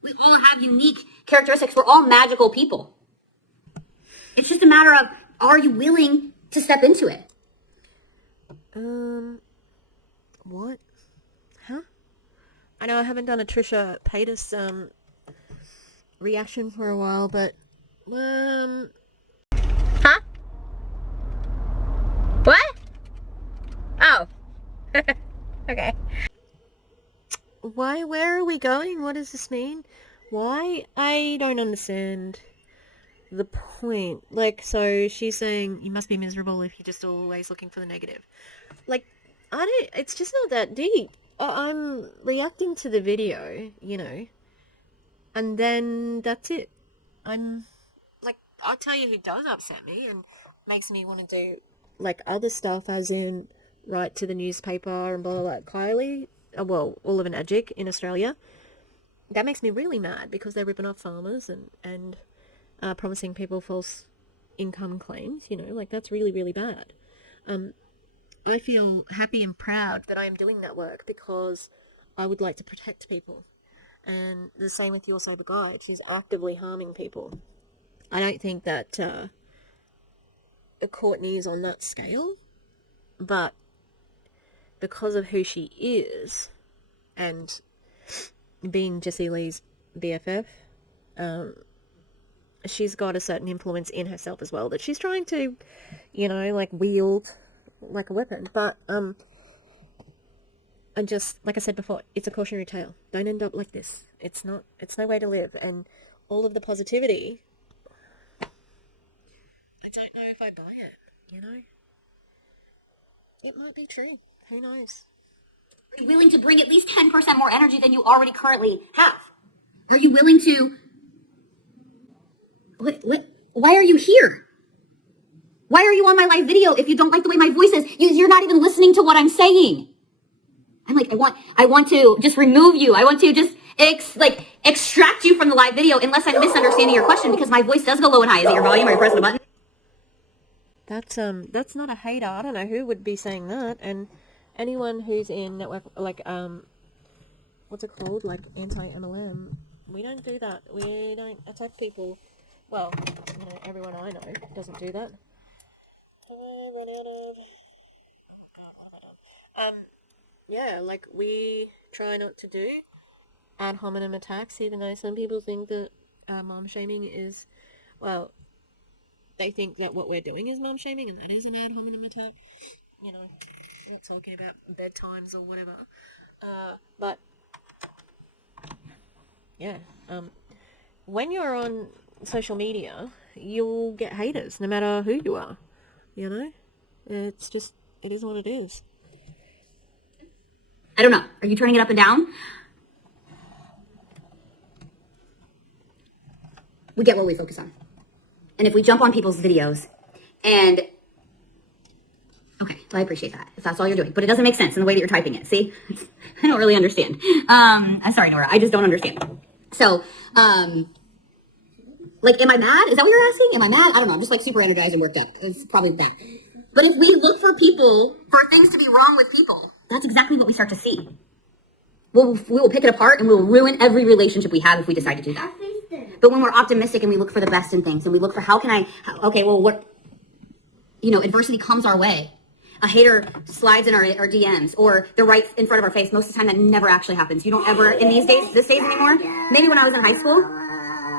We all have unique characteristics. We're all magical people. It's just a matter of, are you willing to step into it? What? Huh? I know I haven't done a Trisha Paytas, reaction for a while, but, Huh? What? Oh. Okay. where are we going? What does this mean? Why? I don't understand the point. Like, so she's saying you must be miserable if you're just always looking for the negative. Like, it's just not that deep. I'm reacting to the video, and then that's it. I'll tell you who does upset me and makes me want to do, like, other stuff, as in write to the newspaper and blah, blah, blah. Kylie, Olive and Adjik in Australia. That makes me really mad because they're ripping off farmers and promising people false income claims, like, that's really, really bad. I feel happy and proud that I am doing that work because I would like to protect people. And the same with Your Sober Guide. She's actively harming people. I don't think that Courtney is on that scale, but because of who she is and being Jessie Lee's BFF, she's got a certain influence in herself as well that she's trying to, like, wield like a weapon. But and just like I said before, it's a cautionary tale. Don't end up like this. It's no way to live. And all of the positivity, I don't know if I buy it, It might be true. Who knows? Are you willing to bring at least 10% more energy than you already currently have? Are you willing to... Why are you here? Why are you on my live video if you don't like the way my voice is? You're not even listening to what I'm saying. I'm like, I want to just remove you. I want to just extract you from the live video unless I'm misunderstanding your question, because my voice does go low and high. Is it your volume or you're pressing the button? That's not a hater. I don't know who would be saying that. And anyone who's in network, like, what's it called? Like anti-MLM. We don't do that. We don't attack people. Well, you know, everyone I know doesn't do that. Yeah, like, we try not to do ad hominem attacks, even though some people think that mom shaming is, well, they think that what we're doing is mom shaming, and that is an ad hominem attack. You know, not talking about bedtimes or whatever. But yeah, when you're on social media, you'll get haters, no matter who you are. You know, it's just, it is what it is. I don't know. Are you turning it up and down? We get what we focus on. And if we jump on people's videos and... Okay, well, I appreciate that, if that's all you're doing. But it doesn't make sense in the way that you're typing it, see? I don't really understand. I'm sorry, Nora. I just don't understand. So, like, am I mad? Is that what you're asking? Am I mad? I don't know. I'm just, like, super energized and worked up. It's probably that. But if we look for things to be wrong with people, that's exactly what we start to see. We will pick it apart and we will ruin every relationship we have if we decide to do that. But when we're optimistic and we look for the best in things and we look for adversity comes our way. A hater slides in our DMs, or they're right in front of our face. Most of the time that never actually happens. You don't ever, in this days anymore, maybe when I was in high school,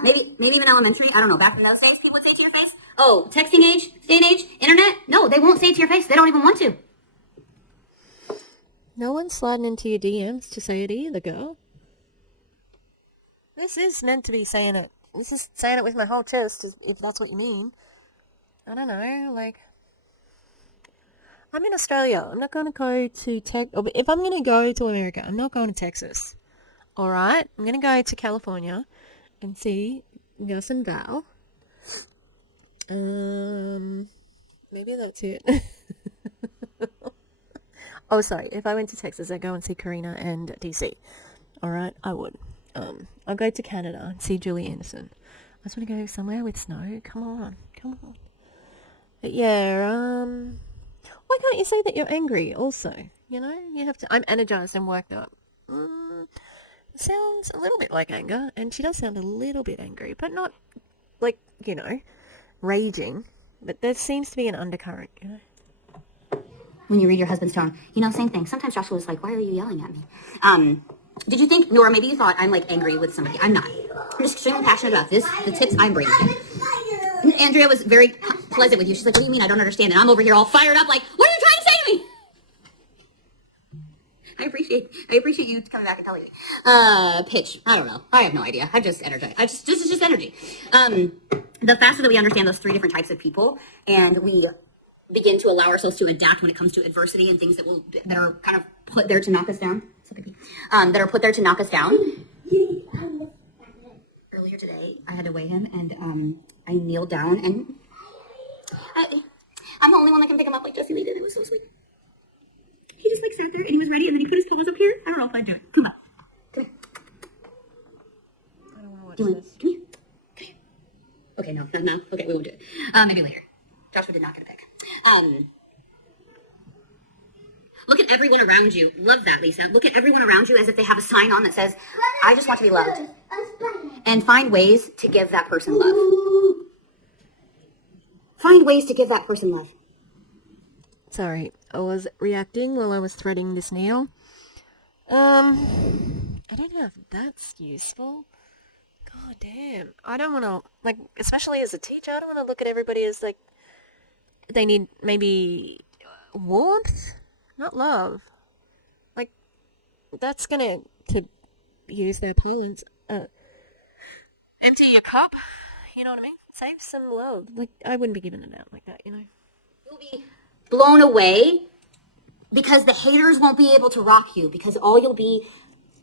maybe even elementary, I don't know, back in those days, people would say to your face, oh, texting age, day and age, internet, no, they won't say it to your face. They don't even want to. No one's sliding into your DMs to say it either, girl. This is meant to be saying it. This is saying it with my whole chest, if that's what you mean. I don't know, like... I'm in Australia. I'm not going to go to if I'm going to go to America, I'm not going to Texas. Alright? I'm going to go to California and see Gus and Val. Maybe that's it. Oh, sorry. If I went to Texas, I'd go and see Karina and DC. Alright? I would. I'll go to Canada and see Julie Anderson. I just want to go somewhere with snow. Come on. But yeah, why can't you say that you're angry also? You know, you have to... I'm energized and worked up. Sounds a little bit like anger, and she does sound a little bit angry, but not, like, you know, raging. But there seems to be an undercurrent, you know. When you read your husband's tone, same thing. Sometimes Joshua was like, why are you yelling at me? Did you think, Nora, maybe you thought I'm, like, angry with somebody. I'm not. I'm just extremely passionate about the tips I'm bringing you. Andrea was very pleasant with you. She's like, what do you mean? I don't understand. And I'm over here all fired up like, what are you trying to say to me? I appreciate you coming back and telling me. Pitch. I don't know. I have no idea. I'm just energized. This is just energy. The faster that we understand those three different types of people and we begin to allow ourselves to adapt when it comes to adversity and things that are kind of put there to knock us down. That are put there to knock us down. Earlier today, I had to weigh him and, I kneeled down and I'm the only one that can pick him up like Jesse Lee did. It was so sweet. He just like sat there and he was ready and then he put his paws up here. I don't know if I'd do it. Come on. Come here. I don't want to watch this. Come here. Okay, no. Okay, we won't do it. Maybe later. Joshua did not get a pick. Look at everyone around you. Love that, Lisa. Look at everyone around you as if they have a sign on that says, I just want to be loved. And find ways to give that person love. Find ways to give that person love. Sorry, I was reacting while I was threading this nail. I don't know if that's useful. God damn. I don't want to, like, especially as a teacher, I don't want to look at everybody as, like, they need maybe warmth, not love. Like, that's gonna, to use their parlance, empty your cup, you know what I mean? Save some love. Like, I wouldn't be giving it out like that, you know? You'll be blown away because the haters won't be able to rock you because all you'll be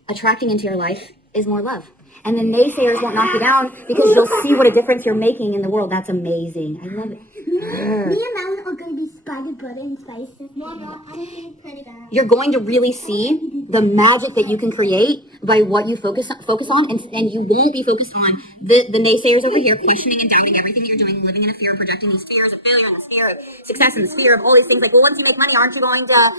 attracting into your life is more love. And the naysayers won't knock you down because you'll see what a difference you're making in the world. That's amazing. I love it. Me and Melon are going to do spotted butter and spices. No, I don't think it's pretty bad. You're going to really see the magic that you can create by what you focus on, and you won't be focused on the naysayers over here questioning and doubting everything that you're doing, living in a fear, projecting these fears of failure and this fear of success and this fear of all these things. Like, well, once you make money, aren't you going to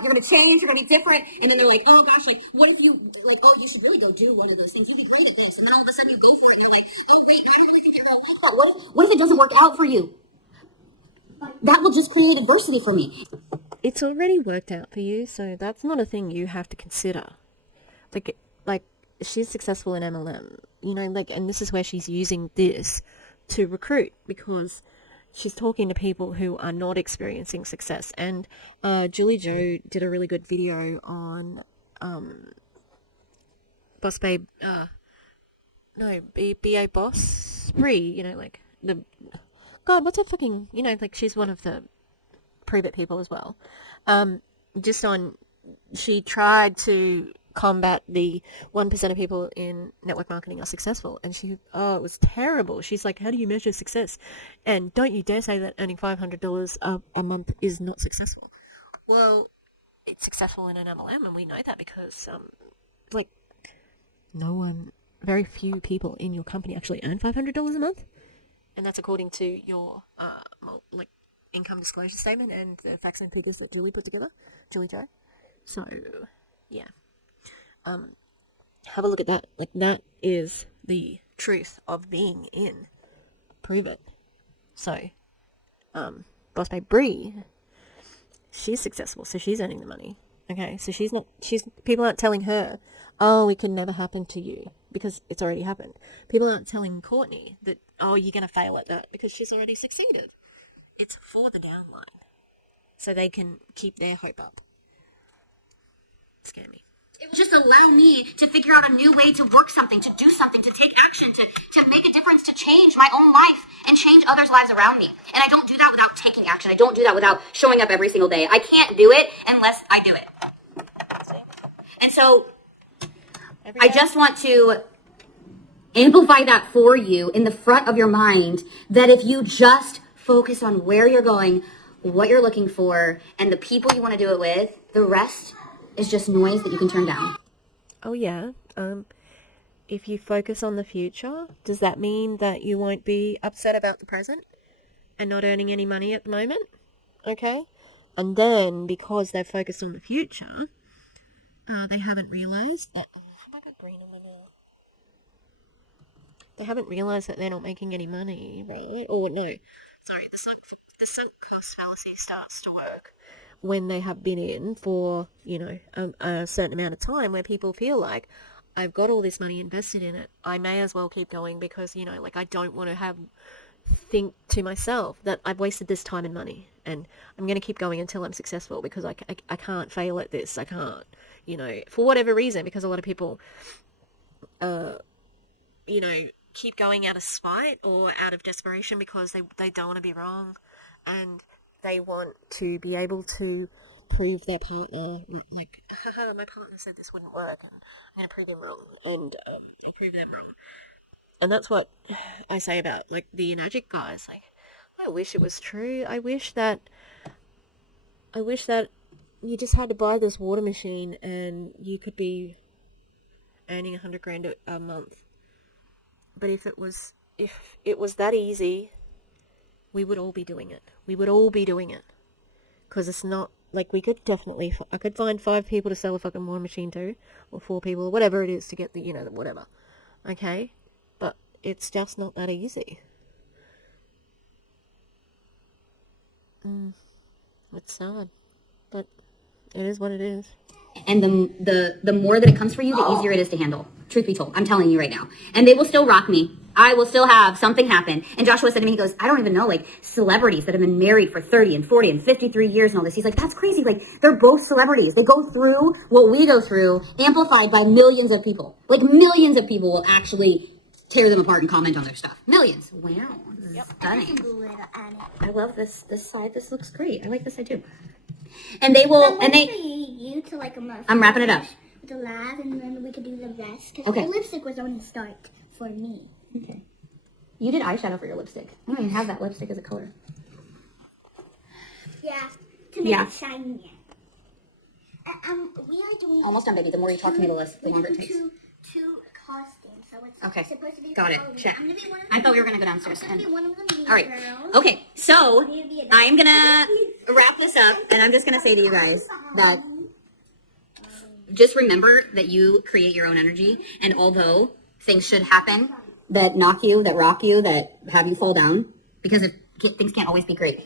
you're going to change, you're going to be different? And then they're like, oh gosh, like what if you like, oh, you should really go do one of those things. You'd be great at things, and then all of a sudden you go for it, and you're like, oh wait, I don't really think I like that. What if it doesn't work out for you? That will just create adversity for me. It's already worked out for you, so that's not a thing you have to consider. Like she's successful in MLM, you know, like, and this is where she's using this to recruit because she's talking to people who are not experiencing success. And Julie Joe did a really good video on Boss Babe, BA Boss Bree, you know, like God, what's her fucking, you know, like she's one of the Prove It people as well. She tried to combat the 1% of people in network marketing are successful, and it was terrible. She's like, how do you measure success? And don't you dare say that earning $500 a month is not successful. Well, it's successful in an MLM, and we know that because, very few people in your company actually earn $500 a month. And that's according to your income disclosure statement and the facts and figures that Julie put together, Julie Joe. So, yeah. Have a look at that. Like, that is the truth of being in Prove It. So, Boss Babe Bree, she's successful, so she's earning the money. Okay, so people aren't telling her, oh, it can never happen to you, because it's already happened. People aren't telling Courtney that, oh, you're going to fail at that, because she's already succeeded. It's for the downline, so they can keep their hope up. Scare me. It will just allow me to figure out a new way to work something, to do something, to take action, to make a difference, to change my own life and change others' lives around me. And I don't do that without taking action. I don't do that without showing up every single day. I can't do it unless I do it. And so I just want to amplify that for you in the front of your mind, that if you just focus on where you're going, what you're looking for, and the people you want to do it with, the rest is just noise that you can turn down. Oh, yeah. If you focus on the future, does that mean that you won't be upset about the present and not earning any money at the moment? Okay? And then, because they've focused on the future, they haven't realised that... have I got green on my nail? They haven't realised that they're not making any money, right? Or, no. Sorry, the sunk cost fallacy starts to work when they have been in for, you know, a certain amount of time, where people feel like, I've got all this money invested in it, I may as well keep going because, you know, like, I don't want to think to myself that I've wasted this time and money, and I'm going to keep going until I'm successful because I can't fail at this. I can't, you know, for whatever reason, because a lot of people, you know, keep going out of spite or out of desperation because they don't want to be wrong, and they want to be able to prove their partner, like, my partner said this wouldn't work, and I'm going to prove him wrong, and I'll prove them wrong. And that's what I say about, like, the Enagic guys. Like, I wish it was true. I wish that you just had to buy this water machine and you could be earning $100,000 a month. But if it was that easy, we would all be doing it. We would all be doing it. Because it's not, like, I could find 5 people to sell a fucking water machine to, or 4 people, or whatever it is to get the, you know, whatever. Okay? But it's just not that easy. It's sad. But it is what it is. And the more that it comes for you, the easier it is to handle. Truth be told, I'm telling you right now. And they will still rock me. I will still have something happen. And Joshua said to me, he goes, I don't even know, like, celebrities that have been married for 30 and 40 and 53 years and all this. He's like, that's crazy. Like, they're both celebrities. They go through what we go through, amplified by millions of people. Like, millions of people will actually tear them apart and comment on their stuff. Millions. Wow. Yep. Stunning. I love this side. This looks great. I like this side too. And they will, and they... You to like a muff. I'm wrapping it up. the lab, and then we could do the rest. Because Okay. the lipstick was on the start for me. Okay. You did eyeshadow for your lipstick. I don't even have that lipstick as a color. Yeah, to make Yeah. it shinier. We are doing Almost done, baby. The more you talk to me, the longer it takes. Two costumes, so it's Okay. supposed to be Got for it. Halloween. Check. I'm gonna be one of I the- thought we were gonna go downstairs. I'm gonna be one of the mean All right. girls. Okay. So I'm gonna be a I'm gonna wrap this up, and I'm just gonna say to you guys that just remember that you create your own energy, and although things should happen that knock you, that rock you, that have you fall down, because things can't always be great.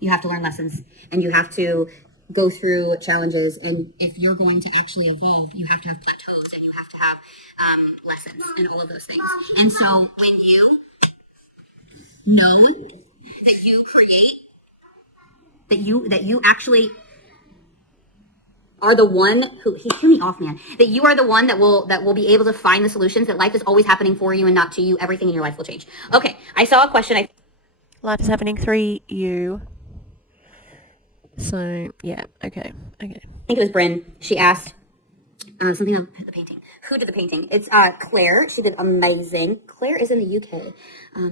You have to learn lessons, and you have to go through challenges, and if you're going to actually evolve, you have to have plateaus, and you have to have lessons and all of those things. And so when you know that you create, that you actually are the one who, he threw me off, man, that you are the one that will be able to find the solutions, that life is always happening for you and not to you. Everything in your life will change. Okay, I saw a question. Life is happening through you. So, yeah, okay. I think it was Bryn. She asked something about the painting. Who did the painting? It's Claire. She did amazing. Claire is in the UK.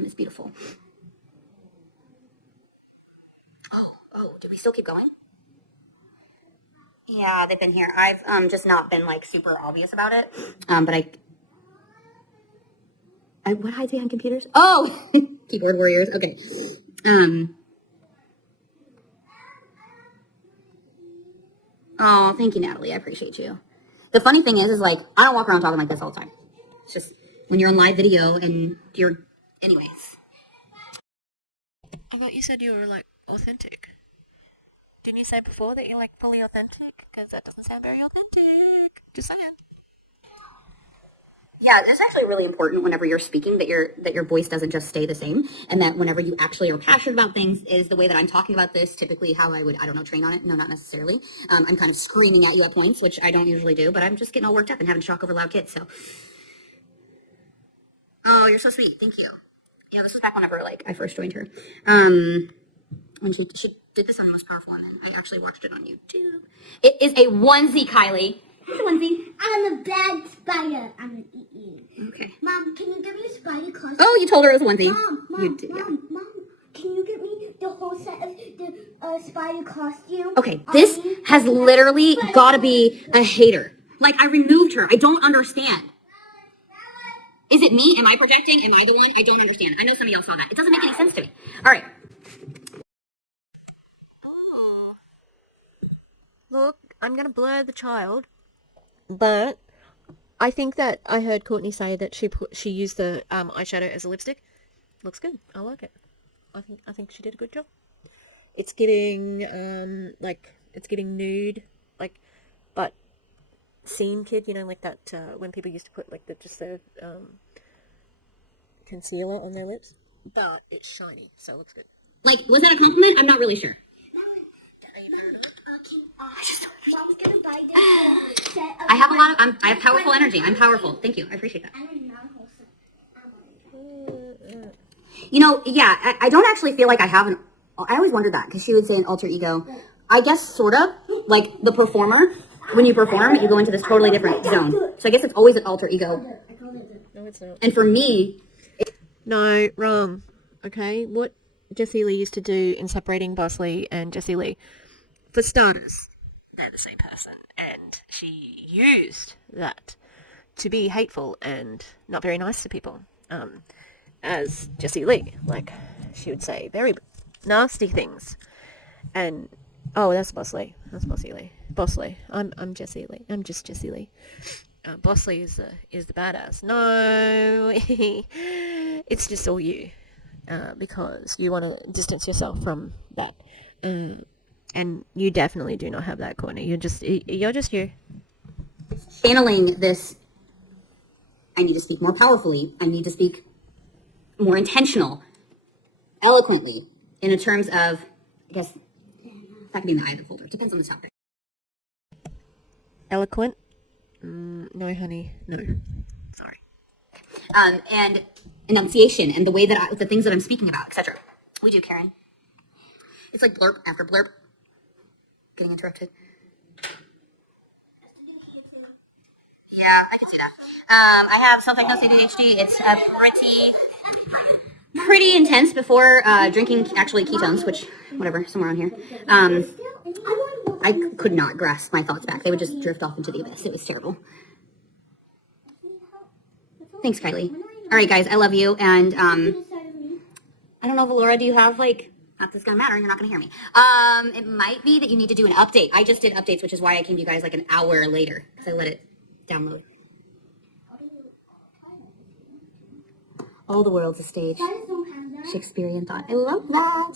It's beautiful. Oh, did we still keep going? Yeah, they've been here. I've just not been like super obvious about it. But I what hides behind computers? Oh, keyboard warriors. Okay. Oh, thank you, Natalie. I appreciate you. The funny thing is like, I don't walk around talking like this all the time. It's just when you're on live video and anyways. I thought you said you were, like, authentic. Didn't you say before that you're, like, fully authentic? Because that doesn't sound very authentic. Just saying. Yeah, it's actually really important whenever you're speaking that your voice doesn't just stay the same, and that whenever you actually are passionate about things is the way that I'm talking about this. Typically, how I would, I don't know, train on it. No, not necessarily. I'm kind of screaming at you at points, which I don't usually do, but I'm just getting all worked up and having to talk over loud kids. So, oh, you're so sweet. Thank you. Yeah, this was back whenever like I first joined her. When she did this on Most Powerful Woman. I actually watched it on YouTube. It is a onesie, Kylie. It's a onesie. I'm a bad spider. I'm gonna eat you. Okay. Mom, can you give me a spider costume? Oh, you told her it was a onesie. Mom, Yeah. Mom, can you get me the whole set of the spider costume? Okay, this has literally got to be a hater. Like, I removed her. I don't understand. Is it me? Am I projecting? Am I the one? I don't understand. I know some of y'all saw that. It doesn't make any sense to me. All right. Look, I'm going to blur the child. But I think that I heard Courtney say that she used the eyeshadow as a lipstick. Looks good. I like it. I think she did a good job. It's giving it's giving nude, like, but scene kid, you know, like that when people used to put like the concealer on their lips, but it's shiny, so it looks good. Like, was that a compliment? I'm not really sure. Mom's gonna buy this set of I have a lot of, I have powerful energy. I'm powerful. Thank you. I appreciate that. You know, yeah, I don't actually feel like I have I always wondered that, because she would say an alter ego. I guess sort of, like the performer. When you perform, you go into this totally different zone. So I guess it's always an alter ego. No, it's not. And for me... No, wrong. Okay, what Jessie Lee used to do in separating Boss Lee and Jessie Lee, for starters, they're the same person, and she used that to be hateful and not very nice to people, as Jessie Lee. Like, she would say very nasty things, and oh, that's Boss Lee. That's Bossy Lee. Boss Lee. I'm Jessie Lee. I'm just Jessie Lee. Boss Lee is the badass. No, it's just all you, because you want to distance yourself from that, and you definitely do not have that, Courtney. You're just you. Channeling this, I need to speak more powerfully. I need to speak more intentional, eloquently, in a terms of, I guess, that could be in the eye of the beholder. Depends on the topic. Eloquent? No, honey. No. Sorry. And enunciation and the way that the things that I'm speaking about, etc. We do, Karen. It's like blurb after blurb. Getting interrupted. Yeah, I can see that. I have self-diagnosed ADHD. It's pretty intense before drinking actually ketones, which, whatever, somewhere on here. I could not grasp my thoughts back. They would just drift off into the abyss. It was terrible. Thanks, Kylie. All right, guys, I love you. And I don't know, Valora, do you have like, not that it's gonna matter, you're not gonna hear me. It might be that you need to do an update. I just did updates, which is why I came to you guys like an hour later, because I let it download. All the world's a stage. Shakespearean thought. I love that.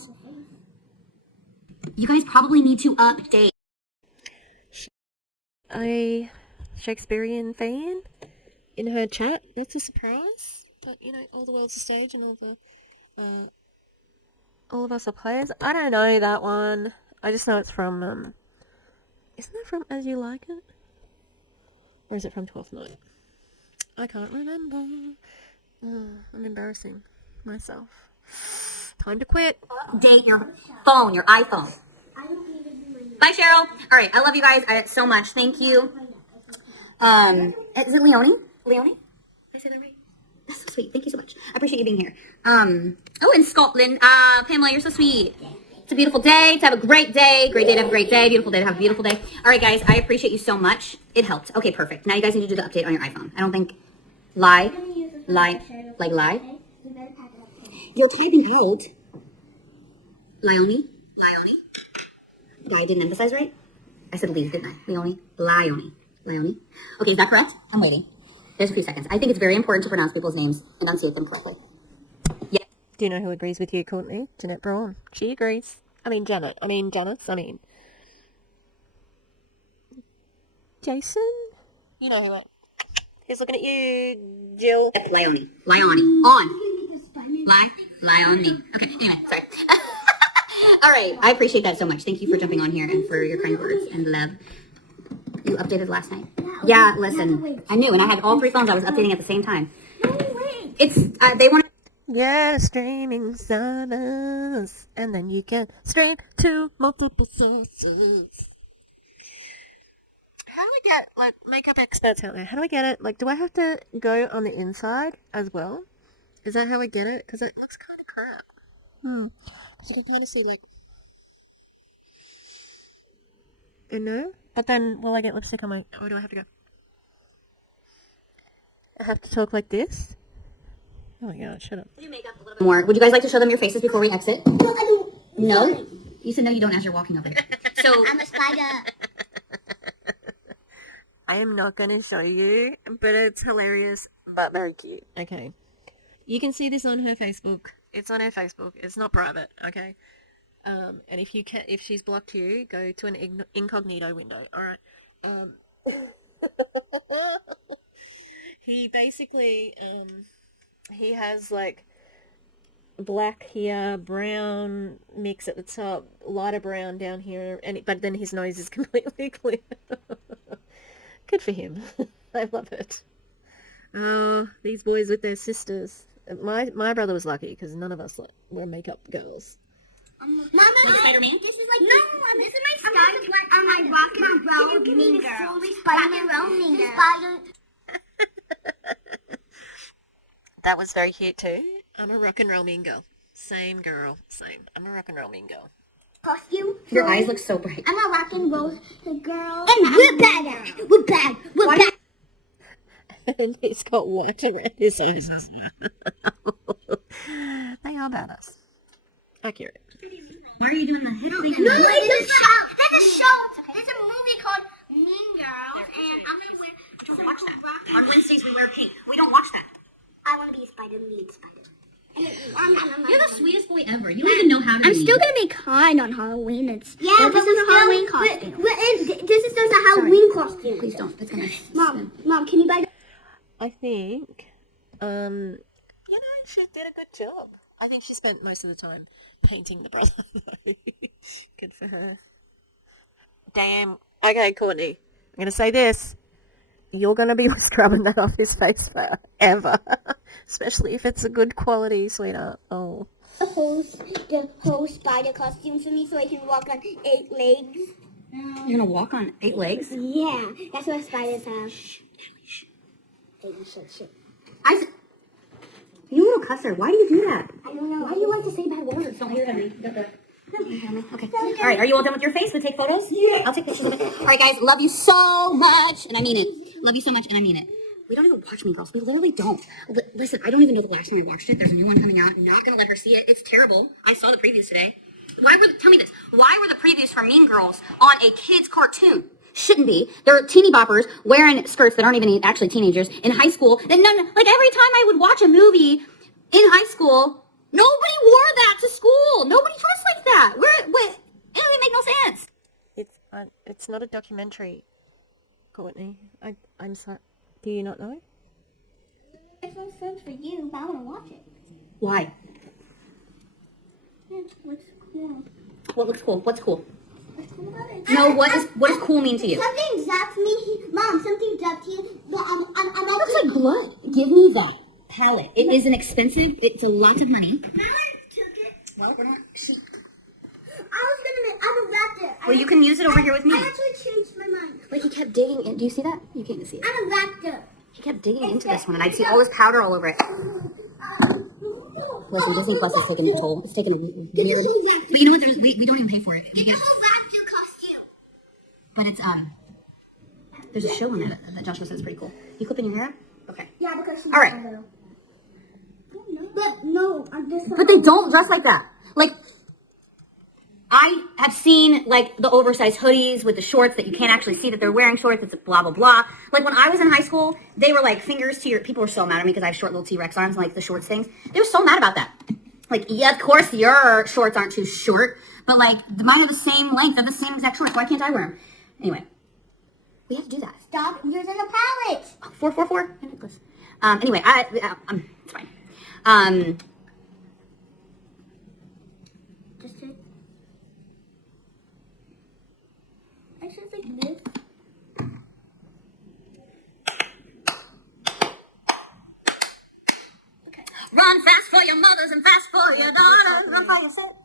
You guys probably need to update. A Shakespearean fan in her chat. That's a surprise. But you know, all the world's a stage, and all of us are players. I don't know that one. I just know it's from isn't it from As You Like It? Or is it from 12th Night? I can't remember. I'm embarrassing myself. Time to quit. Update your phone, your iPhone. Bye, Cheryl. All right, I love you guys so much. Thank you. Is it Leonie? Leonie? Did I say that right? That's so sweet. Thank you so much. I appreciate you being here. Oh, in Scotland. Pamela, you're so sweet. It's a beautiful day to have a great day. Great day to have a great day. Beautiful day to have a beautiful day. All right, guys, I appreciate you so much. It helped. Okay, perfect. Now you guys need to do the update on your iPhone. I don't think lie. You're typing out. Leonie. I didn't emphasize right. I said leave, didn't I? Leonie. Okay, is that correct? I'm waiting. There's a few seconds. I think it's very important to pronounce people's names, enunciate them correctly. Yeah. Do you know who agrees with you, Courtney? Jeanette Braun. She agrees. Janice. Jason? You know who he's looking at you, Jill. Leonie. On. Leonie. Okay, anyway, sorry. All right, I appreciate that so much. Thank you for jumping on here and for your kind words and love. You updated last night? Yeah, listen, I knew, and I had all 3 phones I was updating at the same time. It's, they want to... Yeah, streaming service, and then you can stream to multiple sources. How do I get, like, makeup experts out there? How do I get it? Like, do I have to go on the inside as well? Is that how I get it? Because it looks kind of crap. Because you can kind of see, like... No? But then, will I get lipstick on my... Or do I have to go? I have to talk like this? Oh my god, shut up. More. Would you guys like to show them your faces before we exit? No? You said no, you don't as you're walking over there. So... I'm a spider. I am not going to show you, but it's hilarious, but very cute. Okay. You can see this on her Facebook. It's on her Facebook. It's not private, okay? And if she's blocked you, go to an incognito window, alright? He basically, he has, like, black here, brown mix at the top, lighter brown down here, but then his nose is completely clear. Good for him. I love it. Oh, these boys with their sisters. My brother was lucky because none of us were makeup girls. Mama, Spider-Man? this is like this is my style on my rock and roll mean girl. Spider-Man mean girl. That was very cute too. I'm a rock and roll mean girl. Same girl. Same. I'm a rock and roll mean girl. Costume. Your eyes look so bright. I'm a rock and roll girl. And we're bad. We're bad. And he's got white around his eyes as well. They are badass. Accurate. Why are you doing the hip thing? No, it's a show. There's a show. There's a movie called Mean Girls, and I'm gonna wear. We don't watch that. On Wednesdays we wear pink. We don't watch that. I want to be a spider. Mean spider. You're the sweetest boy ever. You don't even know how to be. I'm still gonna be kind on Halloween. This is a Halloween costume. This is just a Halloween costume. Please don't. It's gonna. Mom, can you buy? I think, she did a good job. I think she spent most of the time painting the brother. Good for her. Damn. Okay, Courtney. I'm going to say this. You're going to be scrubbing that off his face forever. Especially if it's a good quality, sweetheart. Oh. The whole spider costume for me so I can walk on 8 legs. You're going to walk on 8 legs? Yeah, that's what spiders have. Hey, you said shit. You little cusser, why do you do that? I don't know. Why do you like to say bad words? Don't hear me. Okay. All right, are you all done with your face? We take photos? Yeah. I'll take pictures of it. All right, guys, love you so much, and I mean it. Love you so much, and I mean it. We don't even watch Mean Girls. We literally don't. Listen, I don't even know the last time I watched it. There's a new one coming out. I'm not going to let her see it. It's terrible. I saw the previews today. Tell me this. Why were the previews for Mean Girls on a kid's cartoon? Shouldn't be. They're teeny boppers wearing skirts that aren't even actually teenagers in high school. And every time I would watch a movie in high school, nobody wore that to school. Nobody dressed like that. It doesn't make no sense. It's not a documentary, Courtney. I'm sorry. Do you not know? It's no sense for you, but I want to watch it. Why? It looks cool. What looks cool? What's cool? What's cool about it? No, what does cool mean to you? Something zapped me. Mom, something zapped you. But I'm It looks like blood. Give me that palette. It is an expensive. It's a lot of money. took it. Well, we're not. I was wrapped it. Well, you can use it over here with me. I actually changed my mind. Like he kept digging in. Do you see that? You can't see it. I wrapped it. He kept digging into this one, and I'd see all this powder all over it. Listen, Disney Plus is taking a toll. It's taking a weird. But you know what? We don't even pay for it. It's a raptor costume. But it's there's a show on that Joshua says is pretty cool. You clipping your hair up? Okay. Yeah, because she's All right. But no, I'm just. But they don't dress like that. Like, I have seen, like, the oversized hoodies with the shorts that you can't actually see that they're wearing shorts. It's blah, blah, blah. Like, when I was in high school, they were, like, fingers to your... People were so mad at me because I have short little T-Rex arms, like, the shorts things. They were so mad about that. Like, yeah, of course your shorts aren't too short, but, like, mine are the same length. They're the same exact shorts. Why can't I wear them? Anyway, we have to do that. Stop using the palette. 444. Necklace. Anyway, it's fine. Just to... I should like this. Okay. Run fast for your mothers and fast for your daughters. Run for your set.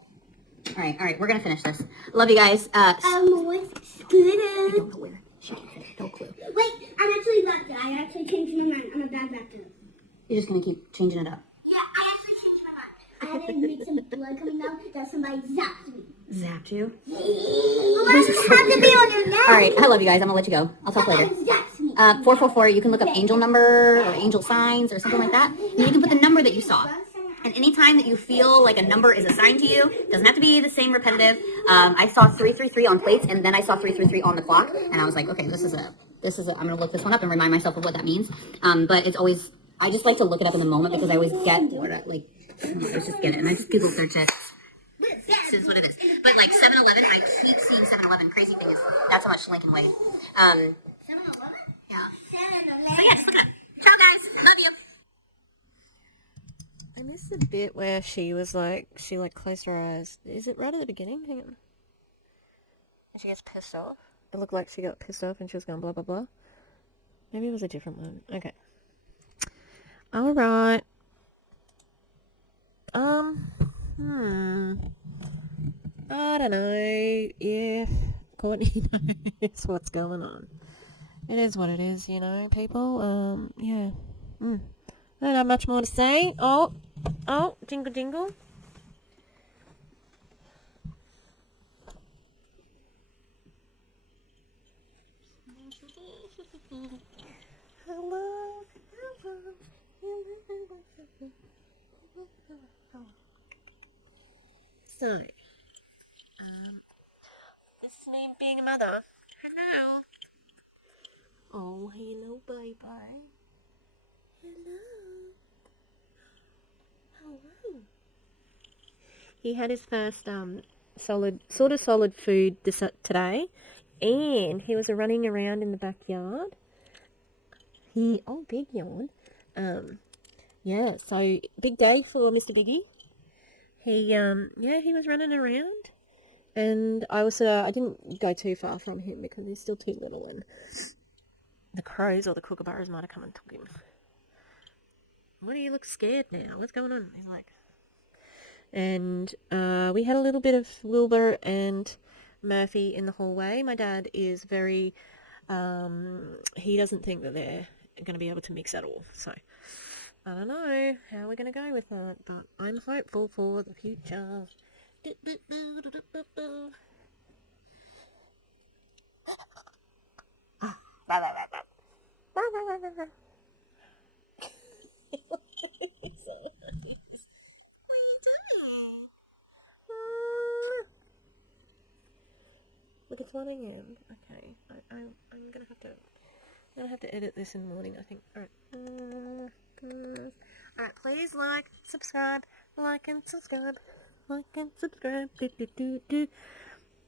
All right. We're gonna finish this. Love you guys. What's good? I don't know where. She can't finish. No clue. Wait, I'm actually wrapped it. I actually changed my mind. I'm a bad raptor. You're just gonna keep changing it up. Yeah, I actually changed my mind. I had to make some blood coming out that somebody zapped me. Zapped you. Why does it have to be on your neck? All right. I love you guys. I'm gonna let you go. I'll talk later. Zapped me. 444. You can look up angel number or angel signs or something like that. And you can put the number that you saw. And anytime that you feel like a number is assigned to you, doesn't have to be the same repetitive. I saw 333 on plates, and then I saw 333 on the clock, and I was like, okay, this is a. I'm gonna look this one up and remind myself of what that means. But it's always, I just like to look it up in the moment because I always get what I just get it, and I just Google search it. This is what it is. But like 7-Eleven, I keep seeing 7-Eleven. Crazy thing is, that's how much Lincoln weighed. 7-Eleven? Yeah. 7-Eleven. So yeah, just look it up. Ciao, guys. Love you. And this is the bit where she closed her eyes. Is it right at the beginning? Hang on. And she gets pissed off. It looked like she got pissed off and she was going blah, blah, blah. Maybe it was a different one. Okay. Alright. I don't know if Courtney knows what's going on. It is what it is, you know, people. Yeah. I don't have much more to say. Oh, jingle jingle. Hello. So, this is me being a mother. Hello. Oh, hello, baby. Hello. Hello. He had his first solid food today, and he was running around in the backyard. Big yawn. Yeah, so big day for Mr. Biggie. He was running around, and I didn't go too far from him because he's still too little, and the crows or the kookaburras might have come and took him. Why do you look scared now? What's going on? He's like, and we had a little bit of Wilbur and Murphy in the hallway. My dad is very, he doesn't think that they're going to be able to mix at all. So I don't know how we're going to go with that, but I'm hopeful for the future. Look, it's 1 a.m. Okay, I'm gonna have to edit this in the morning, I think. Alright, please like, subscribe, like and subscribe, like and subscribe.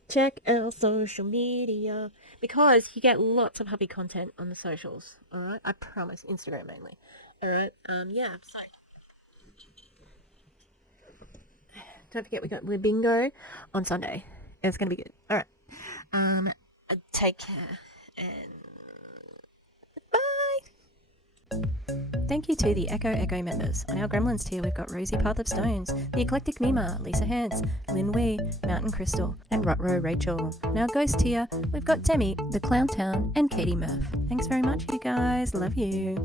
Check our social media because you get lots of hubby content on the socials. Alright, I promise. Instagram mainly. Alright, yeah. So don't forget we're bingo on Sunday. It's gonna be good. Alright. Take care and bye. Thank you to the Echo members. On our Gremlins tier, we've got Rosie Path of Stones, the Eclectic Mima, Lisa Hans, Lynn Wee, Mountain Crystal, and Rutro Rachel. On our Ghost tier, we've got Demi, the Clown Town, and Katie Murph. Thanks very much, you guys. Love you.